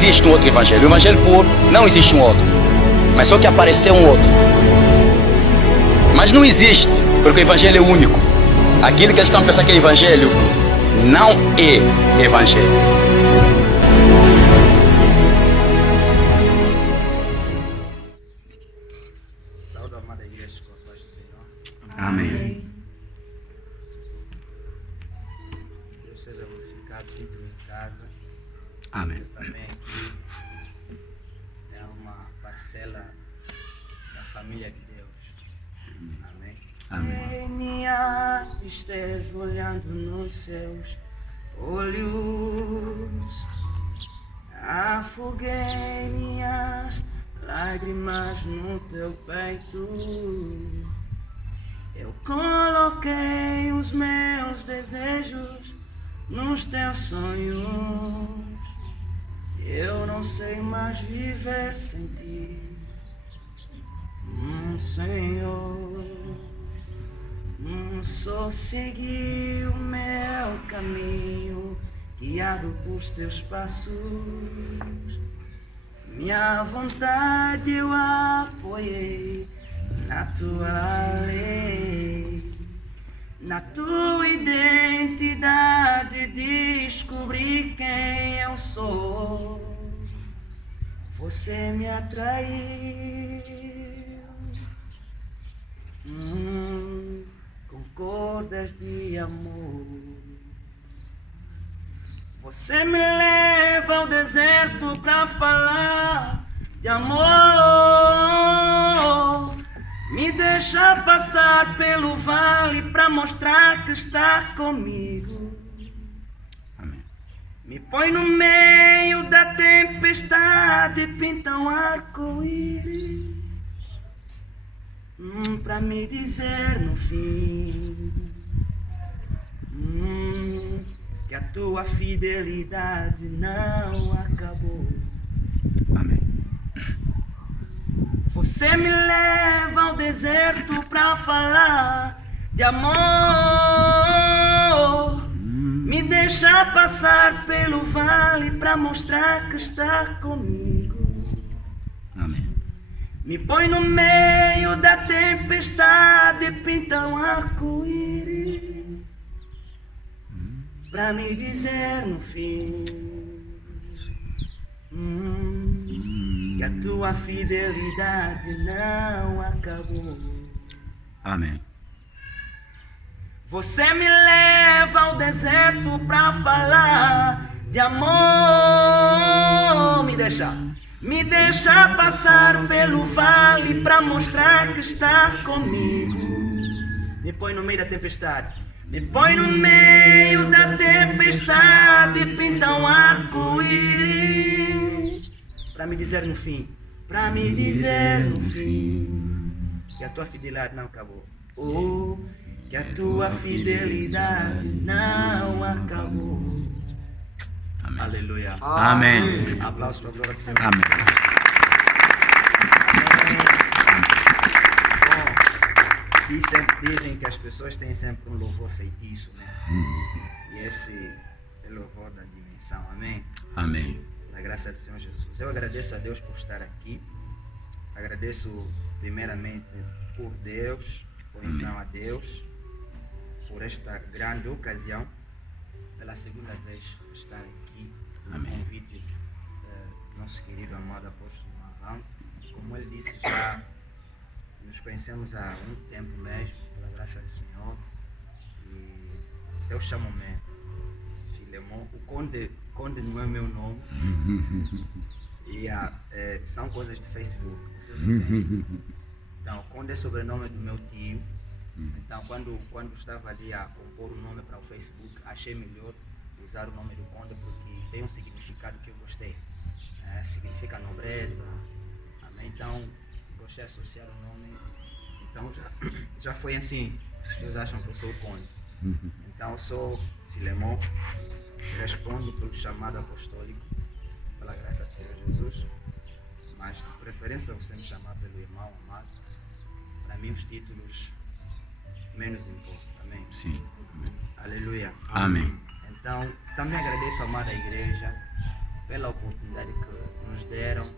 existe um outro evangelho. O evangelho puro, não existe um outro. Mas só que apareceu um outro. Mas não existe, porque o evangelho é único. Aquilo que eles estão pensando que é evangelho, não é evangelho. Saúde, amada igreja, com a paz do Senhor. Amém. Deus seja glorificado, fique em casa. Amém. Eu também aqui é uma parcela da família de Deus. Amém. Amém. Em minha tristeza, olhando nos seus olhos, afoguei minhas lágrimas no teu peito. Eu coloquei os meus desejos nos teus sonhos. Eu não sei mais viver sem ti, Senhor. Só segui o meu caminho, guiado por teus passos. Minha vontade eu apoiei na tua lei. Na tua identidade descobri quem eu sou. Você me atraiu com cordas de amor. Você me leva ao deserto pra falar de amor. Me deixa passar pelo vale pra mostrar que está comigo. Amém. Me põe no meio da tempestade, pinta um arco-íris pra me dizer no fim que a tua fidelidade não acabou. Amém. Você me leva ao deserto pra falar de amor. Me deixa passar pelo vale pra mostrar que está comigo. Amém. Me põe no meio da tempestade, pinta um arco-íris pra me dizer no fim que a tua fidelidade não acabou. Amém. Você me leva ao deserto pra falar de amor. Me deixa passar pelo vale pra mostrar que está comigo. Me põe no meio da tempestade. Me põe no meio da tempestade, pinta um arco-íris pra me dizer no fim, que a tua fidelidade não acabou. Oh, que a tua fidelidade não acabou. Amém. Aleluia. Amém. Aplausos para a glória do Senhor. Amém. Dizem que as pessoas têm sempre um louvor feitiço, né? E esse é o louvor da dimensão. Amém. Amém. Na graça do Senhor Jesus. Eu agradeço a Deus por estar aqui. Agradeço primeiramente por Deus, por então a Deus, por esta grande ocasião, pela segunda vez estar aqui, no convite do nosso querido amado apóstolo Marrão. Como ele disse, já nos conhecemos há um tempo mesmo, pela graça do Senhor, e eu chamo-me Filemon. O Conde não é meu nome, e são coisas do Facebook, vocês entendem? Então, Conde é sobrenome do meu tio. Então, quando estava ali a compor o nome para o Facebook, achei melhor usar o nome do Conde porque tem um significado que eu gostei. Significa nobreza. Amém? Então, gostei de associar o nome. Então, já foi assim. As pessoas acham que eu sou o Conde. Então, eu sou Filemon. Respondo pelo chamado apostólico, pela graça do Senhor Jesus. Mas, de preferência, você me chamar pelo irmão amado. Para mim, os títulos menos importam. Amém? Sim. Amém. Aleluia. Amém. Então, também agradeço a amada igreja pela oportunidade que nos deram,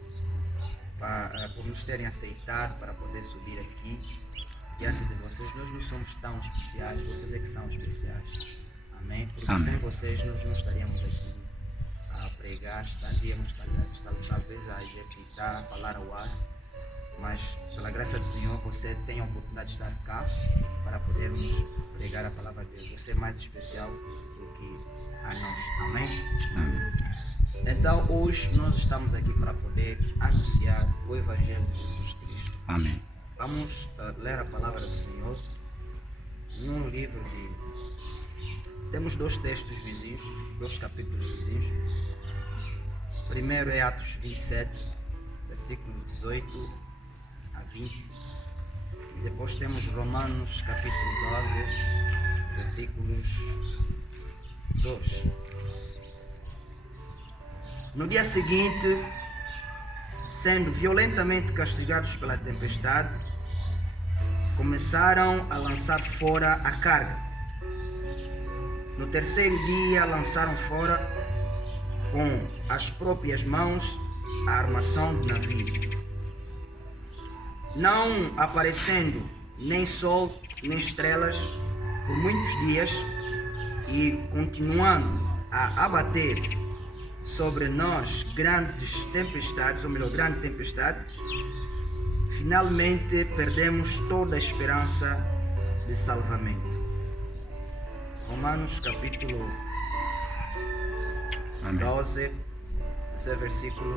por nos terem aceitado para poder subir aqui diante de vocês. Nós não somos tão especiais, vocês é que são especiais. Amém? Porque Amém. sem vocês nós não estaríamos aqui a pregar, estaríamos talvez a exercitar, a falar ao ar. Mas pela graça do Senhor você tem a oportunidade de estar cá para podermos pregar a palavra de Deus. Você é mais especial do que a nós. Amém? Amém. Então hoje nós estamos aqui para poder anunciar o Evangelho de Jesus Cristo. Amém. Vamos ler a palavra do Senhor num livro de... Temos 2 textos vizinhos, 2 capítulos vizinhos. Primeiro é Atos 27, versículos 18 a 20. E depois temos Romanos capítulo 12, versículos 2. No dia seguinte, sendo violentamente castigados pela tempestade, começaram a lançar fora a carga. No terceiro dia lançaram fora com as próprias mãos a armação do navio. Não aparecendo nem sol nem estrelas por muitos dias e continuando a abater-se sobre nós grandes tempestades, ou melhor, grande tempestade, finalmente perdemos toda a esperança de salvamento. Romanos capítulo Amém. 12, esse versículo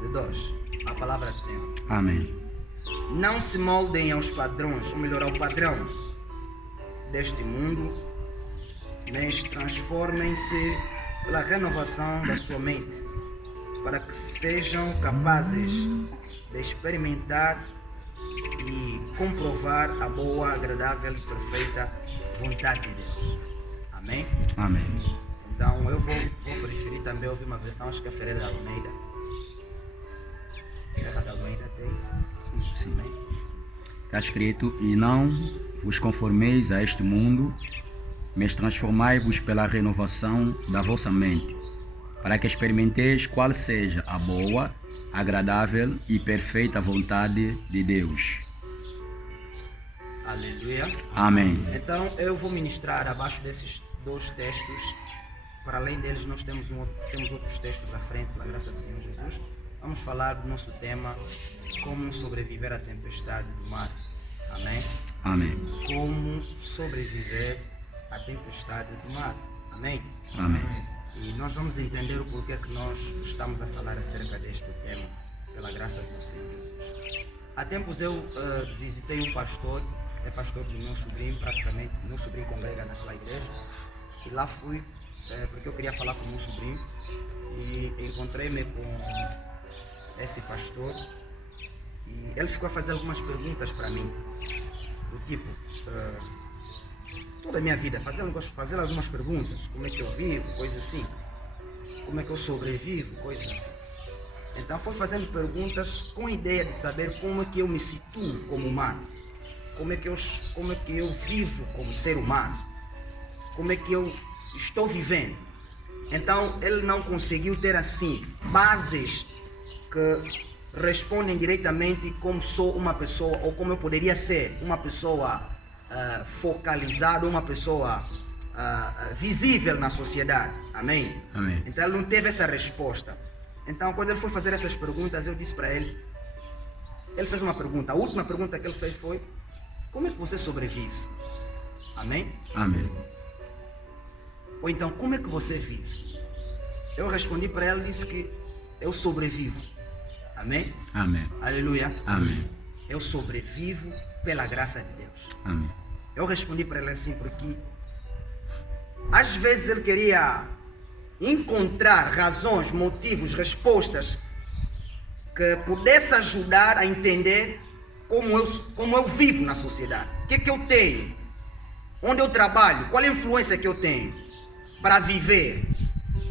de 2. A palavra do Senhor. Amém. Não se moldem aos padrões, ou melhor, ao padrão deste mundo, mas transformem-se pela renovação da sua mente, para que sejam capazes de experimentar e comprovar a boa, agradável e perfeita vontade de Deus. Amém? Amém. Então eu vou preferir também ouvir uma versão, acho que é Ferreira da Almeida. Ferreira da Almeida tem? Sim. Está escrito: e não vos conformeis a este mundo, mas transformai-vos pela renovação da vossa mente, para que experimenteis qual seja a boa, agradável e perfeita vontade de Deus. Aleluia. Amém. Então eu vou ministrar abaixo desses 2 textos. Para além deles nós temos outros textos à frente, pela graça do Senhor Jesus. Vamos falar do nosso tema, como sobreviver à tempestade do mar. Amém? Amém. Como sobreviver à tempestade do mar. Amém? Amém. E nós vamos entender o porquê que nós estamos a falar acerca deste tema, pela graça do Senhor Jesus. Há tempos eu visitei um pastor, é pastor do meu sobrinho, praticamente, meu sobrinho congrega naquela igreja, e lá fui, porque eu queria falar com o meu sobrinho, e encontrei-me com esse pastor, e ele ficou a fazer algumas perguntas para mim, do tipo, toda a minha vida, fazer algumas perguntas, como é que eu vivo, coisas assim, como é que eu sobrevivo, coisas assim. Então foi fazendo perguntas com a ideia de saber como é que eu me situo como humano, como é que eu vivo como ser humano, como é que eu estou vivendo. Então ele não conseguiu ter assim bases que respondem diretamente como sou uma pessoa, ou como eu poderia ser uma pessoa focalizada, uma pessoa visível na sociedade. Amém? Amém. Então ele não teve essa resposta. Então quando ele foi fazer essas perguntas, eu disse para ele, ele fez uma pergunta, a última pergunta que ele fez foi: como é que você sobrevive? Amém? Amém. Ou então, como é que você vive? Eu respondi para ele e disse que eu sobrevivo. Amém? Amém. Aleluia. Amém. Eu sobrevivo pela graça de Deus. Amém. Eu respondi para ele assim porque às vezes ele queria encontrar razões, motivos, respostas que pudesse ajudar a entender como eu vivo na sociedade. O que é que eu tenho? Onde eu trabalho? Qual a influência que eu tenho para viver?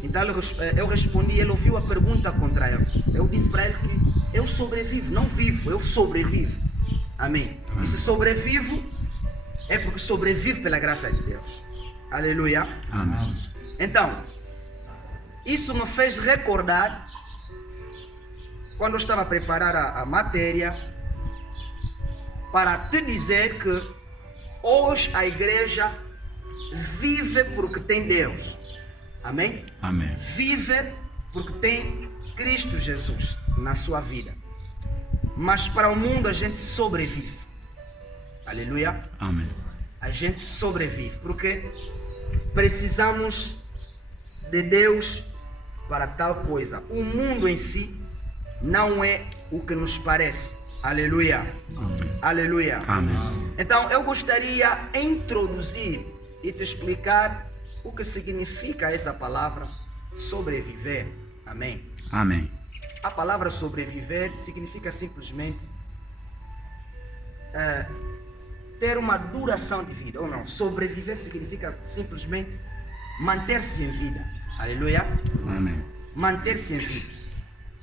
Então eu respondi, ele ouviu a pergunta contra ele. Eu disse para ele que eu sobrevivo, não vivo, eu sobrevivo. Amém. E se sobrevivo, é porque sobrevivo pela graça de Deus. Aleluia. Amém. Então, isso me fez recordar quando eu estava a preparar a matéria para te dizer que hoje a igreja vive porque tem Deus. Amém? Amém. Vive porque tem Cristo Jesus na sua vida. Mas para o mundo a gente sobrevive. Aleluia. Amém. A gente sobrevive porque precisamos de Deus para tal coisa. O mundo em si não é o que nos parece. Aleluia. Amém. Aleluia. Amém. Então eu gostaria de introduzir e te explicar o que significa essa palavra sobreviver. Amém. Amém. A palavra sobreviver significa simplesmente ter uma duração de vida, ou não? Sobreviver significa simplesmente manter-se em vida. Aleluia. Amém. Manter-se em vida.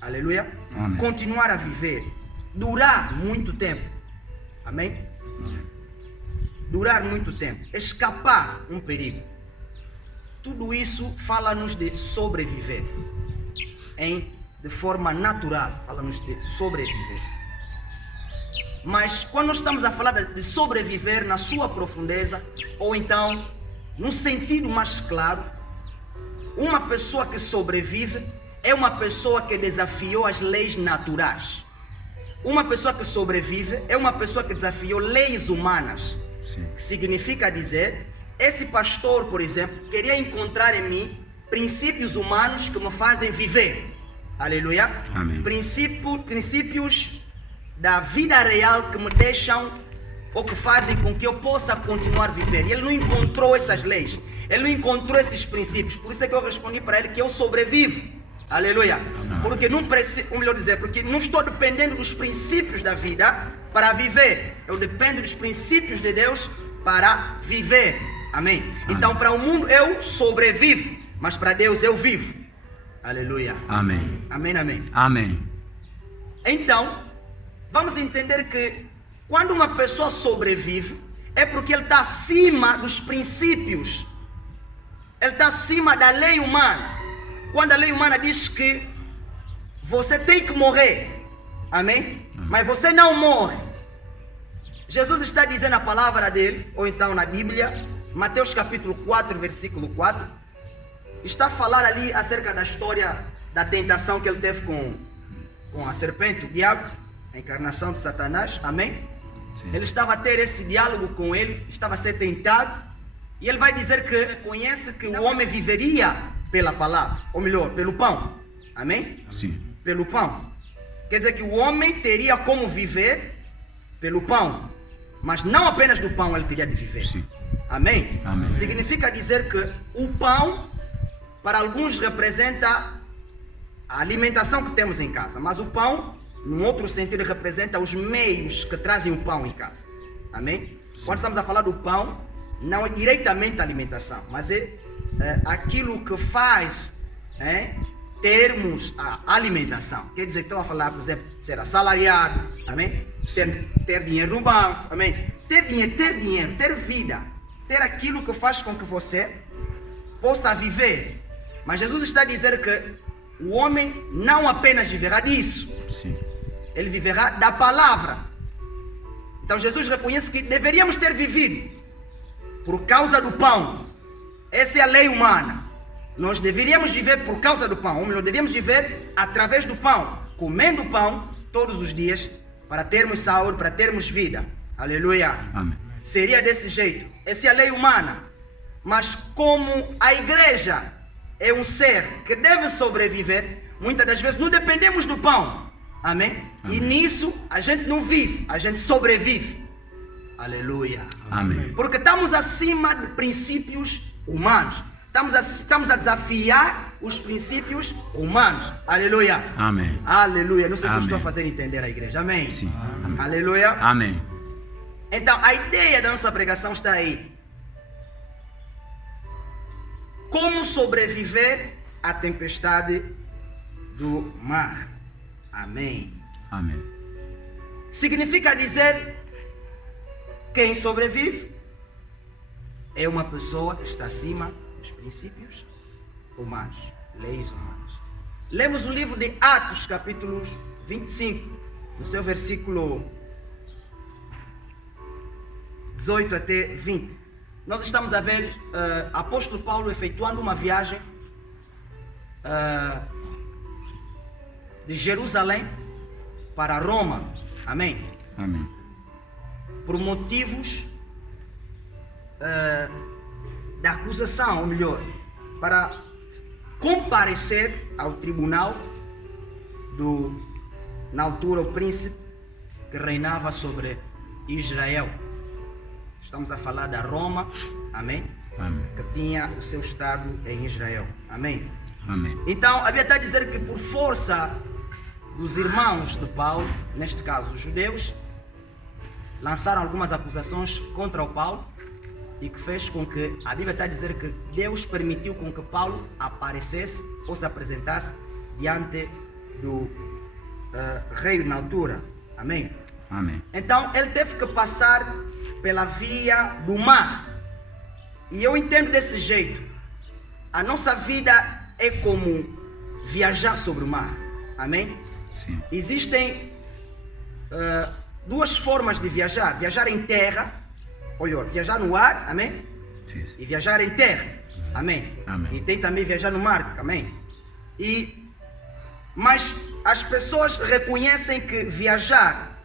Aleluia. Amém. Continuar a viver. Durar muito tempo. Amém? Durar muito tempo. Escapar um perigo. Tudo isso fala-nos de sobreviver. De forma natural, fala-nos de sobreviver. Mas quando nós estamos a falar de sobreviver na sua profundeza, ou então, num sentido mais claro, uma pessoa que sobrevive é uma pessoa que desafiou as leis naturais. Uma pessoa que sobrevive é uma pessoa que desafiou leis humanas. Sim. Significa dizer, esse pastor, por exemplo, queria encontrar em mim princípios humanos que me fazem viver. Aleluia. Amém. Princípios da vida real que me deixam ou que fazem com que eu possa continuar a viver. E ele não encontrou essas leis. Ele não encontrou esses princípios. Por isso é que eu respondi para ele que eu sobrevivo. Aleluia. Porque não preciso, ou melhor dizer, porque não estou dependendo dos princípios da vida para viver. Eu dependo dos princípios de Deus para viver. Amém. Então para o mundo eu sobrevivo, mas para Deus eu vivo. Aleluia. Amém. Amém, amém. Amém. Então, vamos entender que quando uma pessoa sobrevive, é porque ele está acima dos princípios. Ele está acima da lei humana. Quando a lei humana diz que você tem que morrer, amém? Mas você não morre. Jesus está dizendo a palavra dele, ou então na Bíblia, Mateus capítulo 4, versículo 4, está a falar ali acerca da história da tentação que ele teve com a serpente, o diabo, a encarnação de Satanás, amém? Sim. Ele estava a ter esse diálogo com ele, estava a ser tentado, e ele vai dizer que reconhece que o homem viveria pela palavra, ou melhor, pelo pão, amém? Sim. Pelo pão. Quer dizer que o homem teria como viver pelo pão, mas não apenas do pão ele teria de viver. Sim. Amém? Amém. Significa dizer que o pão, para alguns, representa a alimentação que temos em casa, mas o pão, num outro sentido, representa os meios que trazem o pão em casa. Amém? Sim. Quando estamos a falar do pão, não é diretamente a alimentação, mas é aquilo que faz termos a alimentação. Quer dizer que estou a falar, por exemplo, ser assalariado, amém? Ter dinheiro no banco, amém? Ter dinheiro, ter vida, ter aquilo que faz com que você possa viver. Mas Jesus está a dizer que o homem não apenas viverá disso, Sim. ele viverá da palavra. Então Jesus reconhece que deveríamos ter vivido por causa do pão. Essa é a lei humana. Nós deveríamos viver por causa do pão. Ou melhor, deveríamos viver através do pão, comendo pão todos os dias, para termos saúde, para termos vida. Aleluia. Amém. Seria desse jeito. Essa é a lei humana. Mas como a igreja é um ser que deve sobreviver, muitas das vezes não dependemos do pão. Amém? Amém. E nisso a gente não vive, a gente sobrevive. Aleluia. Amém. Porque estamos acima de princípios humanos. Estamos a desafiar os princípios humanos. Aleluia. Amém. Aleluia. Não sei se eu Amém. estou a fazer entender a igreja. Amém? Sim. Amém. Aleluia. Amém. Então, a ideia da nossa pregação está aí. Como sobreviver à tempestade do mar. Amém. Amém. Significa dizer, quem sobrevive é uma pessoa que está acima dos princípios humanos. leis humanas. Lemos o livro de Atos, capítulo 25, no seu versículo 18 até 20. Nós estamos a ver apóstolo Paulo efetuando uma viagem de Jerusalém para Roma. Amém? Amém. Por motivos da acusação, ou melhor, para comparecer ao tribunal na altura, o príncipe que reinava sobre Israel. Estamos a falar da Roma, amém? Amém. Que tinha o seu estado em Israel, amém? Amém. Então, a Bíblia está a dizer que por força dos irmãos de Paulo, neste caso os judeus, lançaram algumas acusações contra o Paulo e que fez com que, a Bíblia está a dizer que Deus permitiu com que Paulo aparecesse ou se apresentasse diante do rei na altura, amém? Amém. Então ele teve que passar pela via do mar. E eu entendo desse jeito. A nossa vida é como viajar sobre o mar. Amém? Sim. Existem duas formas de viajar. Viajar em terra, olha, viajar no ar, amém? Sim, sim. E viajar em terra, amém? Amém. E tem também viajar no mar, amém? Mas as pessoas reconhecem que viajar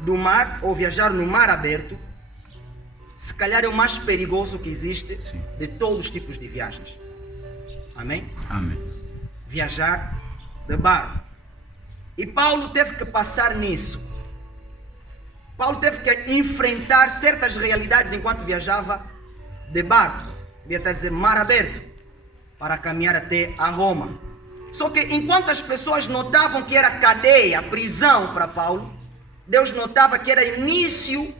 do mar ou viajar no mar aberto se calhar é o mais perigoso que existe. Sim. De todos os tipos de viagens. Amém? Amém. Viajar de barco. E Paulo teve que passar nisso. Paulo teve que enfrentar certas realidades enquanto viajava de barco. Devia dizer mar aberto, para caminhar até a Roma. Só que enquanto as pessoas notavam que era cadeia, prisão para Paulo, Deus notava que era início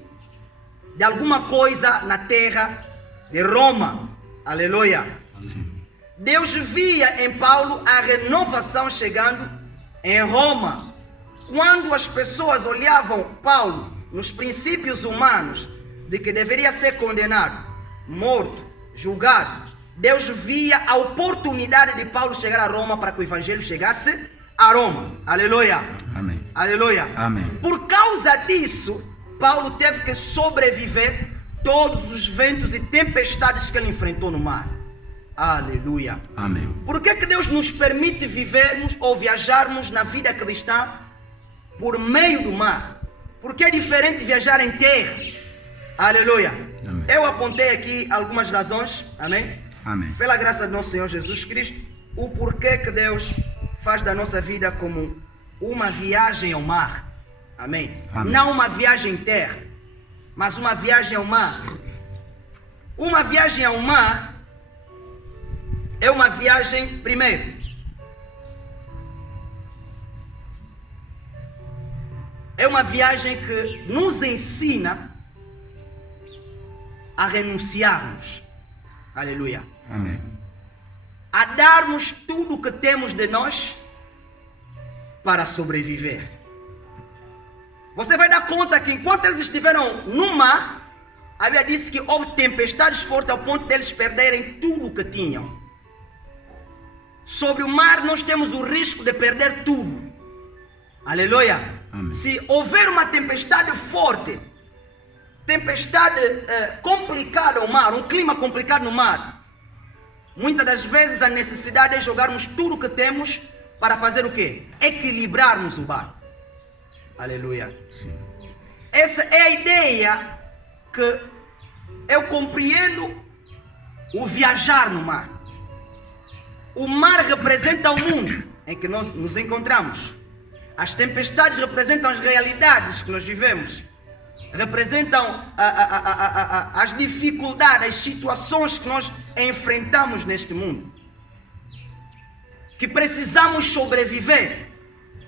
de alguma coisa na terra de Roma. Aleluia. Sim. Deus via em Paulo a renovação chegando em Roma. Quando as pessoas olhavam Paulo nos princípios humanos de que deveria ser condenado, morto, julgado, Deus via a oportunidade de Paulo chegar a Roma para que o evangelho chegasse a Roma. Aleluia. Amém. Aleluia. Amém. Por causa disso, Paulo teve que sobreviver todos os ventos e tempestades que ele enfrentou no mar. Aleluia. Amém. Por que Deus nos permite vivermos ou viajarmos na vida cristã por meio do mar? Porque é diferente viajar em terra. Aleluia. Amém. Eu apontei aqui algumas razões, amém? Amém. Pela graça de nosso Senhor Jesus Cristo, o porquê que Deus faz da nossa vida como uma viagem ao mar. Amém? Amém. Não uma viagem em terra, mas uma viagem ao mar. Uma viagem ao mar é uma viagem, primeiro, é uma viagem que nos ensina a renunciarmos. Aleluia. Amém. A darmos tudo o que temos de nós para sobreviver. Você vai dar conta que enquanto eles estiveram no mar, a Bíblia disse que houve tempestades fortes ao ponto deles perderem tudo o que tinham. Sobre o mar nós temos o risco de perder tudo. Aleluia. Amém. Se houver uma tempestade forte, tempestade complicada ao mar, um clima complicado no mar, muitas das vezes a necessidade é jogarmos tudo o que temos para fazer o quê? Equilibrarmos o barco. Aleluia. Sim. Essa é a ideia que eu compreendo o viajar no mar. O mar representa o mundo em que nós nos encontramos. As tempestades representam as realidades que nós vivemos. Representam as dificuldades, as situações que nós enfrentamos neste mundo. Que precisamos sobreviver.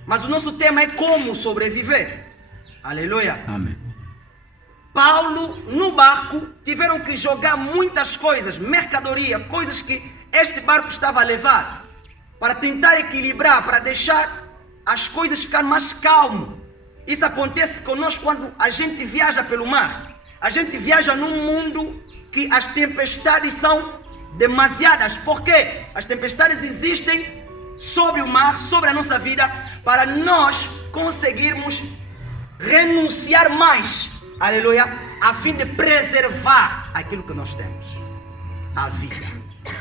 Mas o nosso tema é como sobreviver. Aleluia. Amém. Paulo, no barco, tiveram que jogar muitas coisas, mercadoria, coisas que este barco estava a levar, para tentar equilibrar, para deixar as coisas ficarem mais calmo. Isso acontece conosco quando a gente viaja pelo mar. A gente viaja num mundo que as tempestades são demasiadas, porque as tempestades existem sobre o mar, sobre a nossa vida, para nós conseguirmos renunciar mais, aleluia, a fim de preservar aquilo que nós temos, a vida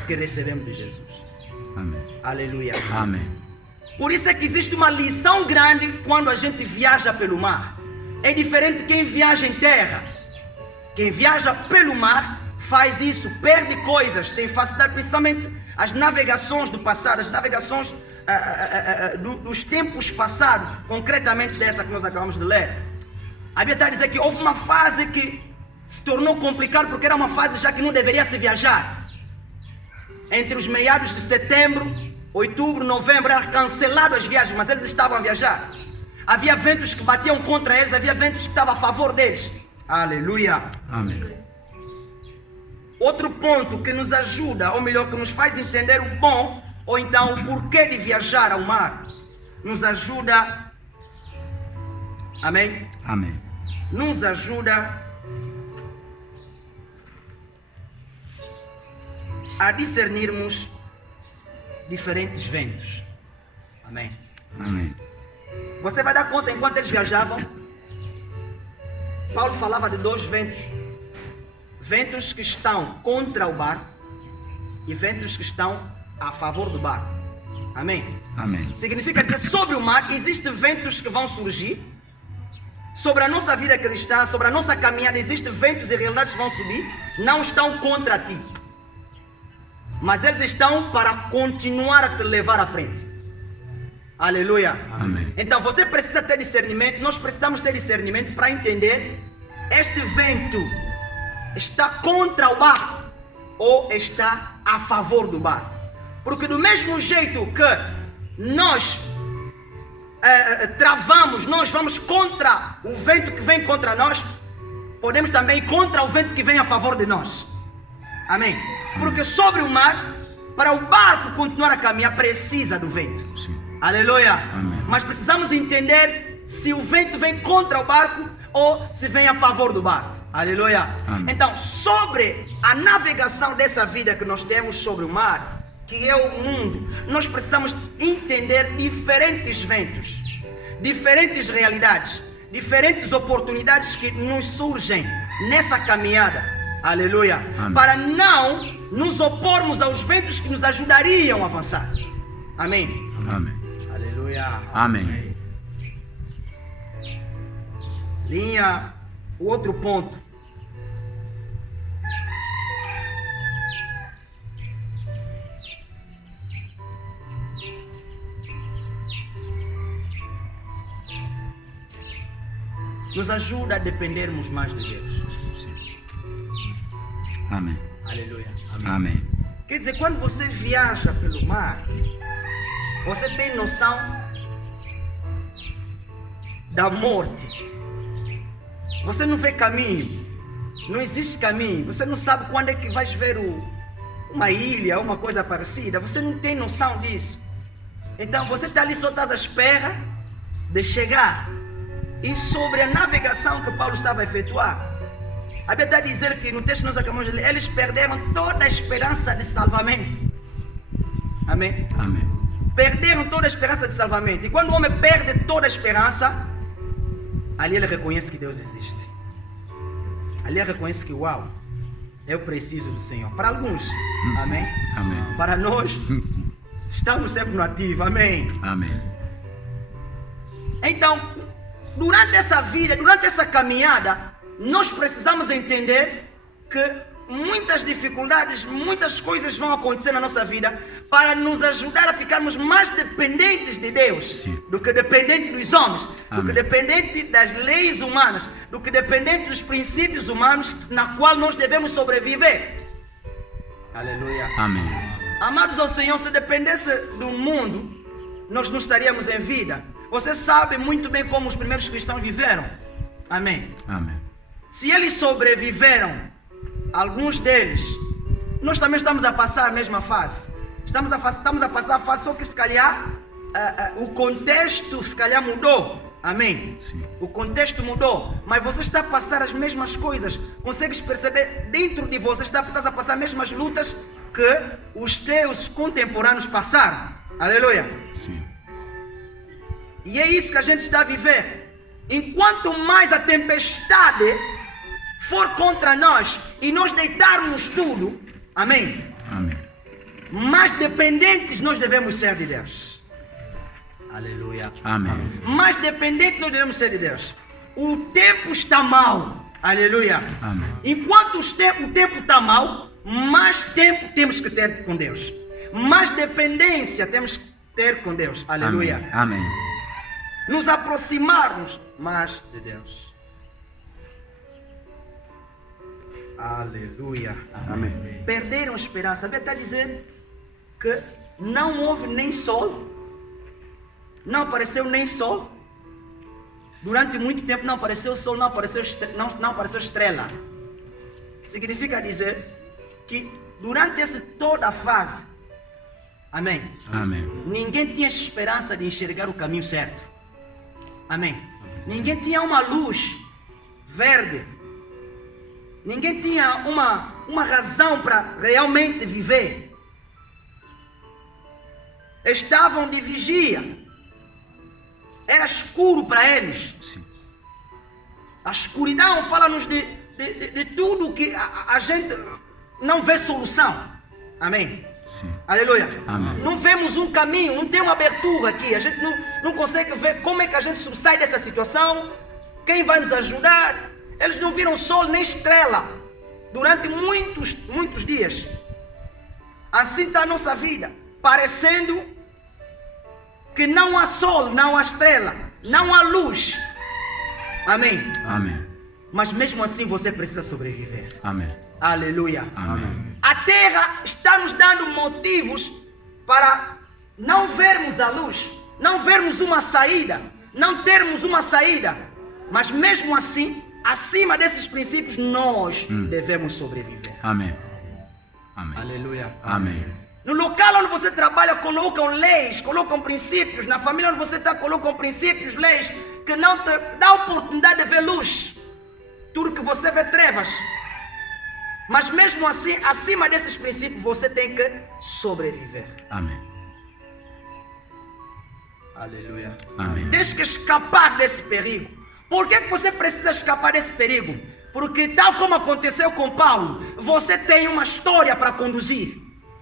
que recebemos de Jesus. Amém. Aleluia. Amém. Por isso é que existe uma lição grande quando a gente viaja pelo mar. É diferente de quem viaja em terra. Quem viaja pelo mar faz isso, perde coisas, tem facilidade, principalmente as navegações do passado, as navegações dos tempos passados, concretamente dessa que nós acabamos de ler. A Bíblia está a dizer que houve uma fase que se tornou complicada porque era uma fase já que não deveria se viajar. Entre os meados de setembro, outubro, novembro, era cancelado as viagens, mas eles estavam a viajar. Havia ventos que batiam contra eles, havia ventos que estavam a favor deles. Aleluia. Amém. Outro ponto que nos ajuda, ou melhor, que nos faz entender o bom, ou então o porquê de viajar ao mar, nos ajuda, amém? Amém. Nos ajuda a discernirmos diferentes ventos. Amém. Amém. Você vai dar conta, enquanto eles viajavam, Paulo falava de dois ventos. Ventos que estão contra o barco e ventos que estão a favor do barco. Amém? Amém. Significa dizer, sobre o mar existem ventos que vão surgir. Sobre a nossa vida cristã, sobre a nossa caminhada, existem ventos e realidades que vão subir. Não estão contra ti, mas eles estão para continuar a te levar à frente. Aleluia. Amém. Então você precisa ter discernimento. Nós precisamos ter discernimento para entender: este vento está contra o barco ou está a favor do barco? Porque do mesmo jeito que nós travamos, nós vamos contra o vento que vem contra nós, podemos também ir contra o vento que vem a favor de nós. Amém? Porque sobre o mar, para o barco continuar a caminhar, precisa do vento. Sim. Aleluia. Amém. Mas precisamos entender se o vento vem contra o barco ou se vem a favor do barco. Aleluia. Amém. Então, sobre a navegação dessa vida que nós temos sobre o mar, que é o mundo, nós precisamos entender diferentes ventos, diferentes realidades, diferentes oportunidades que nos surgem nessa caminhada. Aleluia. Amém. Para não nos opormos aos ventos que nos ajudariam a avançar. Amém. Amém. Aleluia. Amém. Linha, o outro ponto. Nos ajuda a dependermos mais de Deus. Sim. Amém. Aleluia. Amém. Quer dizer, quando você viaja pelo mar, você tem noção da morte. Você não vê caminho. Não existe caminho. Você não sabe quando é que vais ver uma ilha, uma coisa parecida. Você não tem noção disso. Então você está ali, só estás à espera de chegar. E sobre a navegação que Paulo estava a efetuar, a Bíblia está a dizer que no texto que nós acabamos de ler, eles perderam toda a esperança de salvamento. Amém? Amém. Perderam toda a esperança de salvamento. E quando o homem perde toda a esperança, ali ele reconhece que Deus existe. Ali ele reconhece que, uau, eu preciso do Senhor. Para alguns, amém? Amém. Para nós, estamos sempre no ativo, amém? Amém. Então, durante essa vida, durante essa caminhada, nós precisamos entender que muitas dificuldades, muitas coisas vão acontecer na nossa vida para nos ajudar a ficarmos mais dependentes de Deus. Sim. Do que dependentes dos homens, Amém. do que dependente das leis humanas, do que dependente dos princípios humanos na qual nós devemos sobreviver. Aleluia. Amém. Amados ao Senhor, se dependesse do mundo, nós não estaríamos em vida. Você sabe muito bem como os primeiros cristãos viveram. Amém. Amém. Se eles sobreviveram, alguns deles, nós também estamos a passar a mesma fase. Estamos a passar a fase, só que se calhar o contexto se calhar mudou. Amém. Sim. O contexto mudou, mas você está a passar as mesmas coisas. Consegues perceber dentro de você, estás a passar as mesmas lutas que os teus contemporâneos passaram. Aleluia. Sim. E é isso que a gente está a viver. Enquanto mais a tempestade for contra nós e nós deitarmos tudo, amém? Amém. Mais dependentes nós devemos ser de Deus. Aleluia. Amém. Mais dependentes nós devemos ser de Deus. O tempo está mal. Aleluia. Amém. Enquanto o tempo está mal, mais tempo temos que ter com Deus. Mais dependência temos que ter com Deus. Aleluia. Amém. Amém. Nos aproximarmos mais de Deus. Aleluia. Amém. Perderam a esperança. Sabe até dizer que não houve nem sol. Não apareceu nem sol. Durante muito tempo não apareceu sol, não apareceu estrela. Significa dizer que durante toda a fase, amém? Amém. Ninguém tinha esperança de enxergar o caminho certo. Amém? Ninguém tinha uma luz verde. Ninguém tinha uma razão para realmente viver. Estavam de vigia. Era escuro para eles. Sim. A escuridão fala-nos de tudo que a gente não vê solução. Amém? Sim. Aleluia. Amém. Não vemos um caminho, não tem uma abertura aqui. A gente não consegue ver como é que a gente sai dessa situação. Quem vai nos ajudar? Eles não viram sol nem estrela durante muitos dias. Assim está a nossa vida, parecendo que não há sol, não há estrela, não há luz. Amém? Amém. Mas mesmo assim você precisa sobreviver. Amém. Aleluia. Amém. A terra está nos dando motivos para não vermos a luz, não vermos uma saída, não termos uma saída. Mas mesmo assim, acima desses princípios, nós devemos sobreviver. Amém. Amém. Aleluia. Amém. No local onde você trabalha, colocam leis, colocam princípios. Na família onde você está, colocam princípios, leis, que não te dá oportunidade de ver luz. Tudo que você vê trevas. Mas mesmo assim, acima desses princípios, você tem que sobreviver. Amém. Aleluia. Amém. Tens que escapar desse perigo. Por que você precisa escapar desse perigo? Porque tal como aconteceu com Paulo, você tem uma história para conduzir,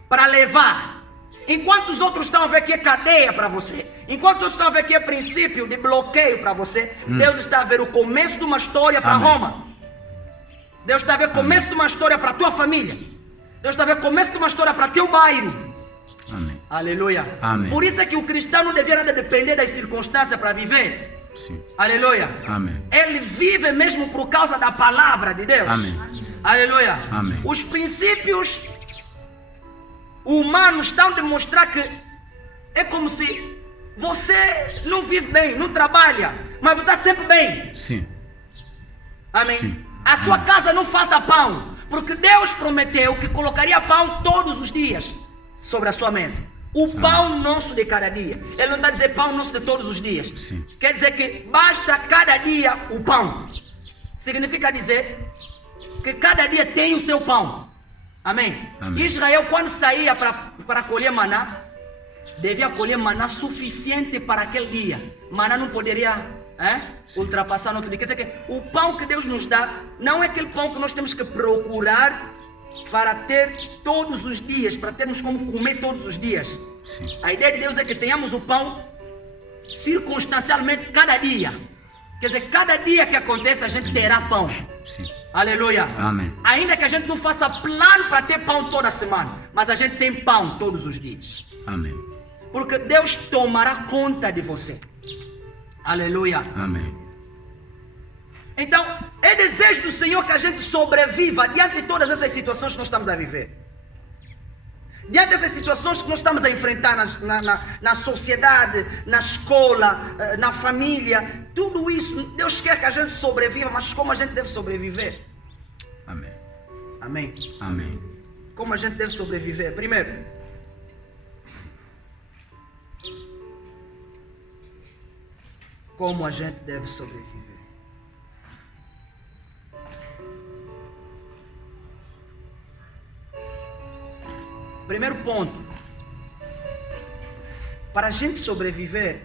para levar. Enquanto os outros estão a ver que é cadeia para você, enquanto outros estão a ver que é princípio de bloqueio para você, Deus está a ver o começo de uma história para Roma. Deus está a ver o começo de uma história para a tua família. Deus está a ver o começo de uma história para teu bairro. Amém. Aleluia. Amém. Por isso é que o cristão não devia nada depender das circunstâncias para viver. Sim. Aleluia. Amém. Ele vive mesmo por causa da palavra de Deus. Amém. Aleluia. Amém. Os princípios humanos estão a demonstrar que é como se você não vive bem, não trabalha, mas você está sempre bem. Sim. Amém. Sim. A sua casa não falta pão, porque Deus prometeu que colocaria pão todos os dias sobre a sua mesa. O pão nosso de cada dia. Ele não está a dizer pão nosso de todos os dias. Sim. Quer dizer que basta cada dia o pão. Significa dizer que cada dia tem o seu pão. Amém? Amém. Israel, quando saía para colher maná, devia colher maná suficiente para aquele dia. Maná não poderia ultrapassar no outro dia. Quer dizer que o pão que Deus nos dá não é aquele pão que nós temos que procurar para ter todos os dias, para termos como comer todos os dias. Sim. A ideia de Deus é que tenhamos o pão circunstancialmente cada dia. Quer dizer, cada dia que acontece a gente terá pão. Sim. Aleluia. Amém. Ainda que a gente não faça plano para ter pão toda semana, mas a gente tem pão todos os dias. Amém. Porque Deus tomará conta de você. Aleluia. Amém. Então, é desejo do Senhor que a gente sobreviva diante de todas essas situações que nós estamos a viver. Diante dessas situações que nós estamos a enfrentar na sociedade, na escola, na família, tudo isso, Deus quer que a gente sobreviva, mas como a gente deve sobreviver? Amém. Amém. Amém. Como a gente deve sobreviver? Primeiro, como a gente deve sobreviver? Primeiro ponto. Para a gente sobreviver,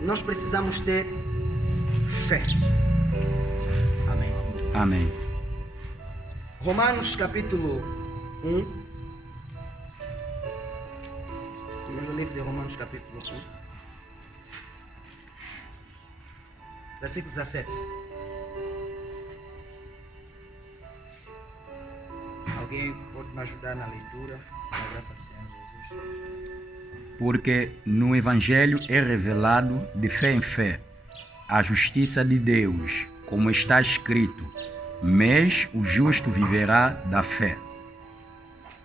nós precisamos ter fé. Amém. Amém. Romanos capítulo 1. Vamos no livro de Romanos capítulo 1. Versículo 17. Alguém pode me ajudar na leitura? Na graça do Senhor Jesus. Porque no Evangelho é revelado de fé em fé a justiça de Deus, como está escrito, mas o justo viverá da fé.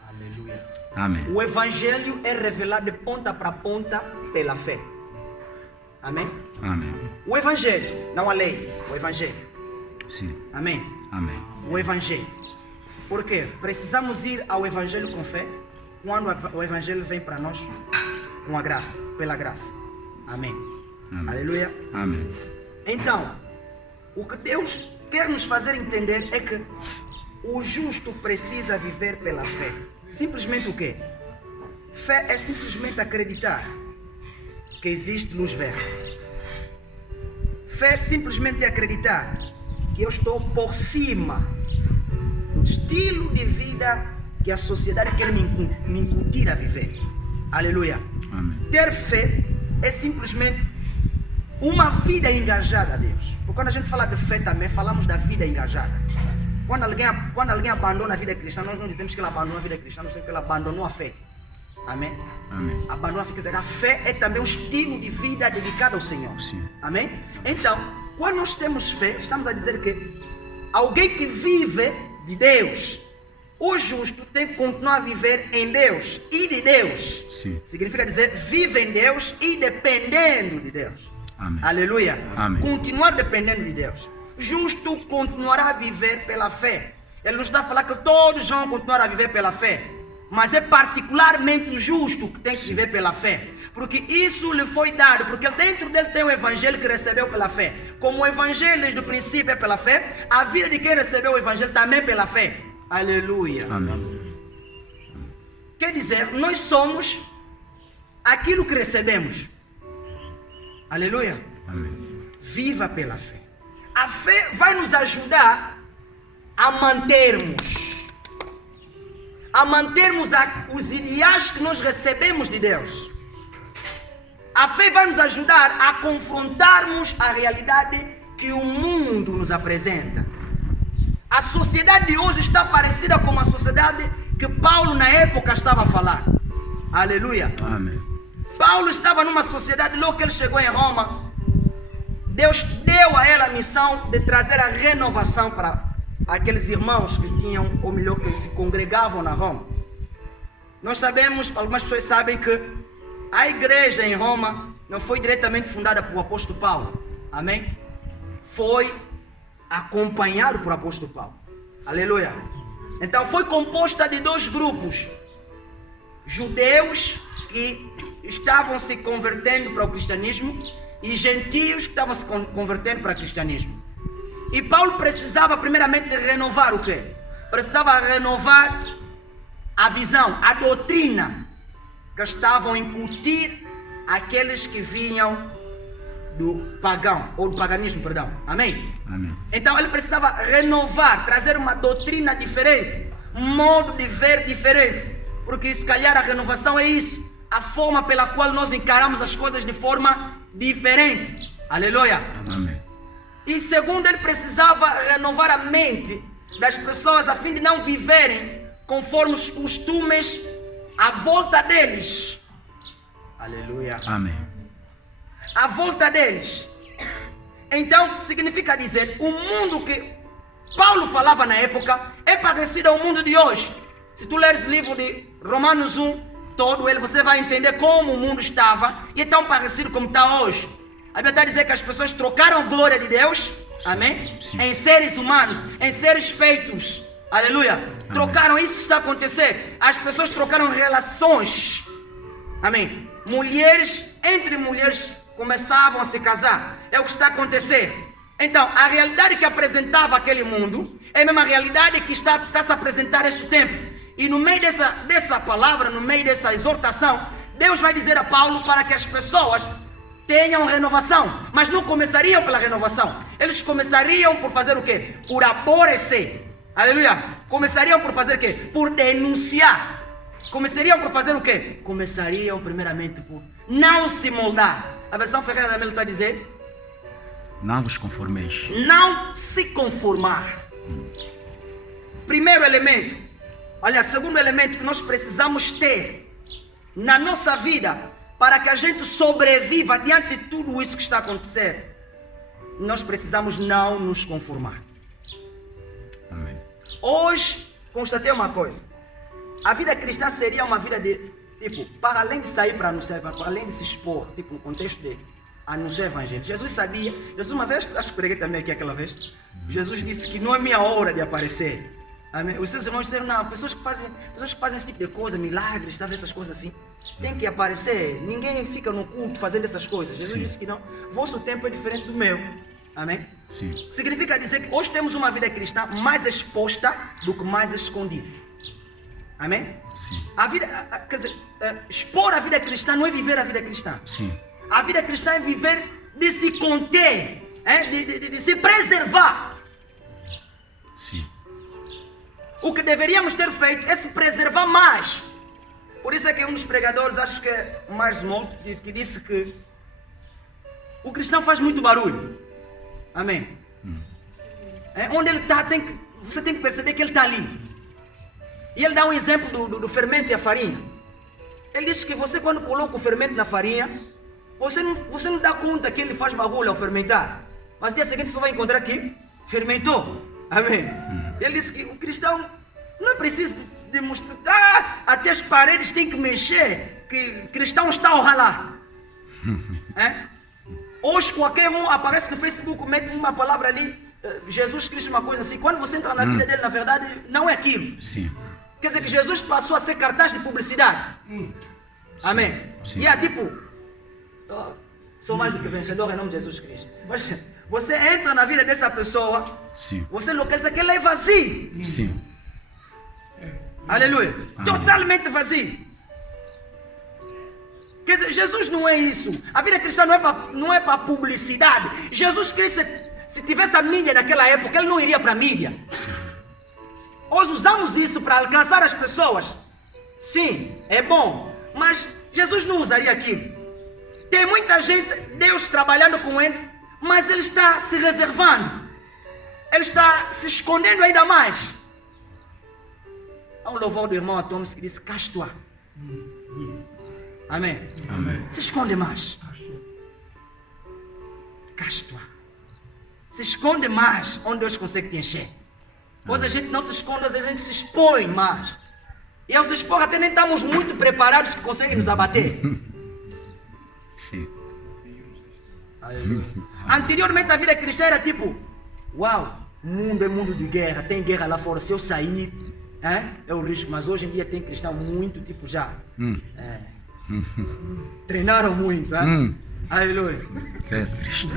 Aleluia. Amém. O Evangelho é revelado de ponta para ponta pela fé. Amém? Amém. O Evangelho, não a lei, o Evangelho. Sim. Amém? Amém. O Evangelho. Por quê? Precisamos ir ao Evangelho com fé quando o Evangelho vem para nós com a graça, pela graça. Amém. Amém. Aleluia. Amém. Então, o que Deus quer nos fazer entender é que o justo precisa viver pela fé. Simplesmente o quê? Fé é simplesmente acreditar que existe luz verde. Fé é simplesmente acreditar que eu estou por cima do estilo de vida que a sociedade quer me incutir a viver. Aleluia. Amém. Ter fé é simplesmente uma vida engajada a Deus. Porque quando a gente fala de fé também, falamos da vida engajada. Quando alguém abandona a vida cristã, nós não dizemos que ele abandonou a vida cristã, nós dizemos que ele abandonou a fé. Amém? Amém. Abandonou a fé, quer dizer, a fé é também um estilo de vida dedicado ao Senhor. Sim. Amém? Então, quando nós temos fé, estamos a dizer que alguém que vive de Deus, o justo tem que continuar a viver em Deus e de Deus. Sim. Significa dizer, vive em Deus e dependendo de Deus. Amém. Aleluia. Amém. Continuar dependendo de Deus. Justo continuará a viver pela fé. Ele não está a falar que todos vão continuar a viver pela fé, mas é particularmente o justo que tem que viver pela fé, porque isso lhe foi dado, porque dentro dele tem o Evangelho que recebeu pela fé. Como o Evangelho desde o princípio é pela fé, a vida de quem recebeu o Evangelho também é pela fé. Aleluia. Amém. Quer dizer, nós somos aquilo que recebemos. Aleluia. Amém. Viva pela fé. A fé vai nos ajudar a mantermos os ideais que nós recebemos de Deus. A fé vai nos ajudar a confrontarmos a realidade que o mundo nos apresenta. A sociedade de hoje está parecida com a sociedade que Paulo na época estava a falar. Aleluia. Amém. Paulo estava numa sociedade, logo que ele chegou em Roma, Deus deu a ele a missão de trazer a renovação para aqueles irmãos que tinham, ou melhor, que se congregavam na Roma. Nós sabemos, algumas pessoas sabem que a igreja em Roma não foi diretamente fundada por o apóstolo Paulo. Amém? Foi acompanhado por o apóstolo Paulo. Aleluia. Então foi composta de dois grupos. Judeus que estavam se convertendo para o cristianismo e gentios que estavam se convertendo para o cristianismo. E Paulo precisava primeiramente renovar o quê? Precisava renovar a visão, a doutrina que estavam a incutir aqueles que vinham do pagão, ou do paganismo, perdão. Amém? Amém. Então ele precisava renovar, trazer uma doutrina diferente, um modo de ver diferente, porque se calhar a renovação é isso, a forma pela qual nós encaramos as coisas de forma diferente. Aleluia. Amém. E segundo, ele precisava renovar a mente das pessoas a fim de não viverem conforme os costumes à volta deles. Aleluia. Amém. À volta deles. Então, significa dizer, o mundo que Paulo falava na época é parecido ao mundo de hoje. Se tu leres o livro de Romanos 1, todo ele, você vai entender como o mundo estava e é tão parecido como está hoje. A Bíblia está a dizer que as pessoas trocaram a glória de Deus, sim, amém? Sim. Em seres humanos, em seres feitos, aleluia. Amém. Trocaram, isso está a acontecer. As pessoas trocaram relações, amém? Mulheres, entre mulheres, começavam a se casar, é o que está a acontecer. Então, a realidade que apresentava aquele mundo é a mesma realidade que está a se apresentar neste tempo. E no meio dessa palavra, no meio dessa exortação, Deus vai dizer a Paulo para que as pessoas tenham renovação. Mas não começariam pela renovação. Eles começariam por fazer o quê? Por aborrecer. Aleluia. Começariam por fazer o quê? Por denunciar. Começariam por fazer o quê? Começariam primeiramente por não se moldar. A versão Ferreira da Melo está a dizer: não vos conformeis. Não se conformar. Primeiro elemento. Olha, segundo elemento que nós precisamos ter na nossa vida para que a gente sobreviva diante de tudo isso que está a acontecer. Nós precisamos não nos conformar. Amém. Hoje, constatei uma coisa. A vida cristã seria uma vida de, tipo, para além de sair para anunciar, para além de se expor, tipo, no contexto de anunciar o evangelho. Jesus sabia, Jesus uma vez, acho que preguei também aqui aquela vez, Jesus disse que não é minha hora de aparecer. Amém? Os seus irmãos disseram, não, pessoas que fazem esse tipo de coisa, milagres, essas coisas assim, tem que aparecer. Ninguém fica no culto fazendo essas coisas. Jesus disse que não, vosso tempo é diferente do meu. Amém? Sim. Significa dizer que hoje temos uma vida cristã mais exposta do que mais escondida. Amém? Sim. A vida, quer dizer, expor a vida cristã não é viver a vida cristã. Sim. A vida cristã é viver de se conter, de se preservar. Sim. O que deveríamos ter feito é se preservar mais. Por isso é que um dos pregadores, acho que é Myers Molt, que disse que o cristão faz muito barulho. Amém? Onde ele está, você tem que perceber que ele está ali. E ele dá um exemplo do fermento e a farinha. Ele diz que você, quando coloca o fermento na farinha, você não dá conta que ele faz bagulho ao fermentar. Mas no dia seguinte você vai encontrar que fermentou. Amém? Ele disse que o cristão não é preciso demonstrar, até as paredes têm que mexer, que cristão está a ralar. Hoje qualquer um aparece no Facebook, mete uma palavra ali, Jesus Cristo, uma coisa assim. Quando você entra na vida dele, na verdade, não é aquilo. Sim. Quer dizer que Jesus passou a ser cartaz de publicidade. Amém? Sim. E é tipo, sou mais do que vencedor em nome de Jesus Cristo. Mas você entra na vida dessa pessoa, Sim. você localiza que ele é vazio. Sim. Aleluia. Amém. Totalmente vazio. Quer dizer, Jesus não é isso. A vida cristã não é para publicidade. Jesus Cristo, se tivesse a mídia naquela época, ele não iria para a mídia. Hoje usamos isso para alcançar as pessoas. Sim, é bom. Mas Jesus não usaria aquilo. Tem muita gente, Deus trabalhando com ele, mas ele está se reservando. Ele está se escondendo ainda mais. Há um louvor do irmão Thomas que diz, Castua. Amém? Amém. Se esconde mais. Castua. Se esconde mais onde Deus consegue te encher. Hoje a gente não se esconde, às vezes a gente se expõe mais. E ao se expor até nem estamos muito preparados que conseguem nos abater. Sim. Aleluia. Anteriormente a vida cristã era tipo, uau, o mundo é mundo de guerra, tem guerra lá fora, se eu sair, é o risco. Mas hoje em dia tem cristão muito tipo já. Treinaram muito, Aleluia. Jesus Cristo.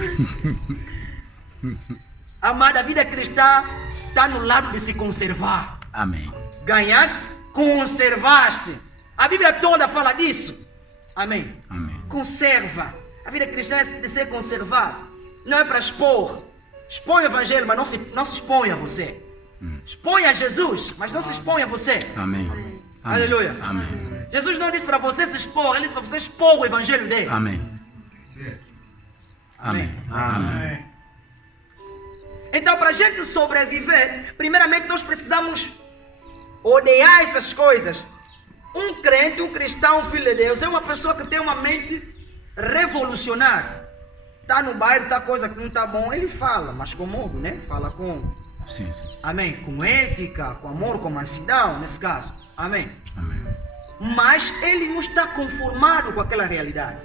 Amada, a vida cristã está no lado de se conservar. Amém. Ganhaste, conservaste. A Bíblia toda fala disso. Amém. Amém. Conserva. A vida cristã é de ser conservado. Não é para expor. Expõe o evangelho, mas não se expõe a você. Expõe a Jesus, mas não se expõe a você. Amém. Amém. Aleluia. Amém. Jesus não disse para você se expor, ele disse para você expor o evangelho dele. Amém. Amém. Amém. Então, para a gente sobreviver, primeiramente nós precisamos odiar essas coisas. Um crente, um cristão, um filho de Deus, é uma pessoa que tem uma mente revolucionária. Está no bairro, está coisa que não está bom, ele fala, mas com modo, né? Fala com... Sim, sim. Amém? Com ética, com amor, com mansidão, nesse caso. Amém? Amém. Mas ele não está conformado com aquela realidade.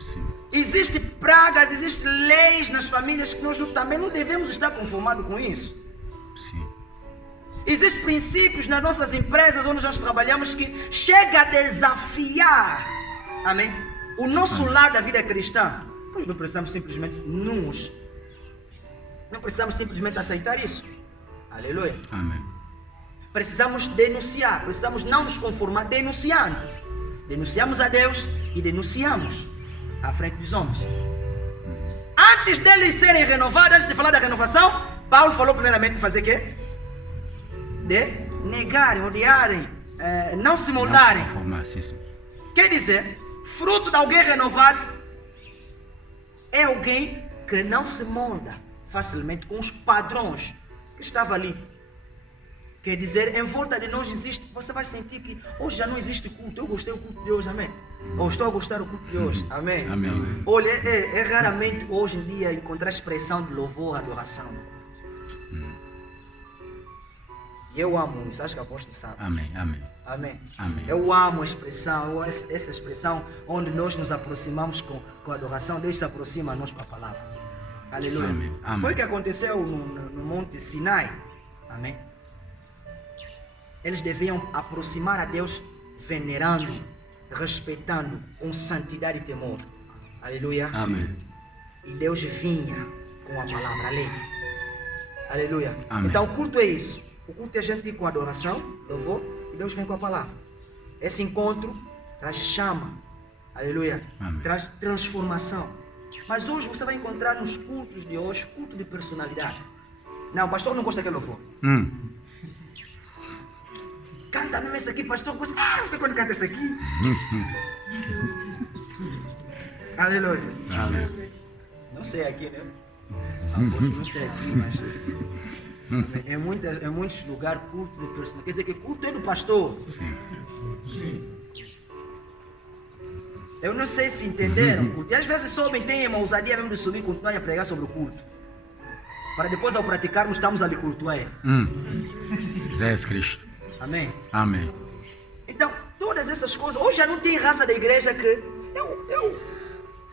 Sim. Existem pragas, existem leis nas famílias que nós também não devemos estar conformados com isso. Sim. Existem princípios nas nossas empresas onde nós trabalhamos que chega a desafiar, amém? O nosso lado da vida cristã. Nós não precisamos simplesmente não precisamos simplesmente aceitar isso. Aleluia. Amém. precisamos denunciar, precisamos não nos conformar denunciando. Denunciamos a Deus e denunciamos à frente dos homens. Antes deles serem renovados, antes de falar da renovação, Paulo falou primeiramente de fazer o quê? De negarem, odiarem, não se moldarem. Quer dizer, fruto de alguém renovado é alguém que não se molda facilmente com os padrões que estavam ali. Quer dizer, em volta de nós existe, você vai sentir que hoje já não existe culto. Eu gostei do culto de hoje, amém? Ou estou a gostar do culto de hoje, amém? Amém. Olha, é raramente hoje em dia encontrar expressão de louvor, adoração. E eu amo isso, acho que o apóstolo sabe. Amém, amém. Amém. Amém. Eu amo a expressão, essa expressão onde nós nos aproximamos com a adoração, Deus se aproxima a nós com a palavra. Aleluia. Amém. Amém. Foi o que aconteceu no Monte Sinai. Amém. Eles deviam aproximar a Deus venerando, respeitando, com santidade e temor. Aleluia. Amém. E Deus vinha com a palavra, a lei. Aleluia. Amém. Então o culto é isso. O culto é a gente ir com adoração, louvor, e Deus vem com a palavra. Esse encontro traz chama. Aleluia. Amém. Traz transformação. Mas hoje você vai encontrar nos cultos de hoje, culto de personalidade. Não, o pastor não gosta daquele louvor. Canta mesmo esse aqui, pastor. Você quando canta esse aqui? Aleluia. Amém. Não sei aqui, né? Não sei aqui, mas em muitos lugares culto de personalidade. Quer dizer que culto é do pastor. Sim. Eu não sei se entenderam o culto. E às vezes sobem, tem uma ousadia mesmo de subir e continuar a pregar sobre o culto. Para depois, ao praticarmos, estamos ali cultuar. Jesus Cristo. Amém? Amém. Então, todas essas coisas, hoje já não tem raça da igreja que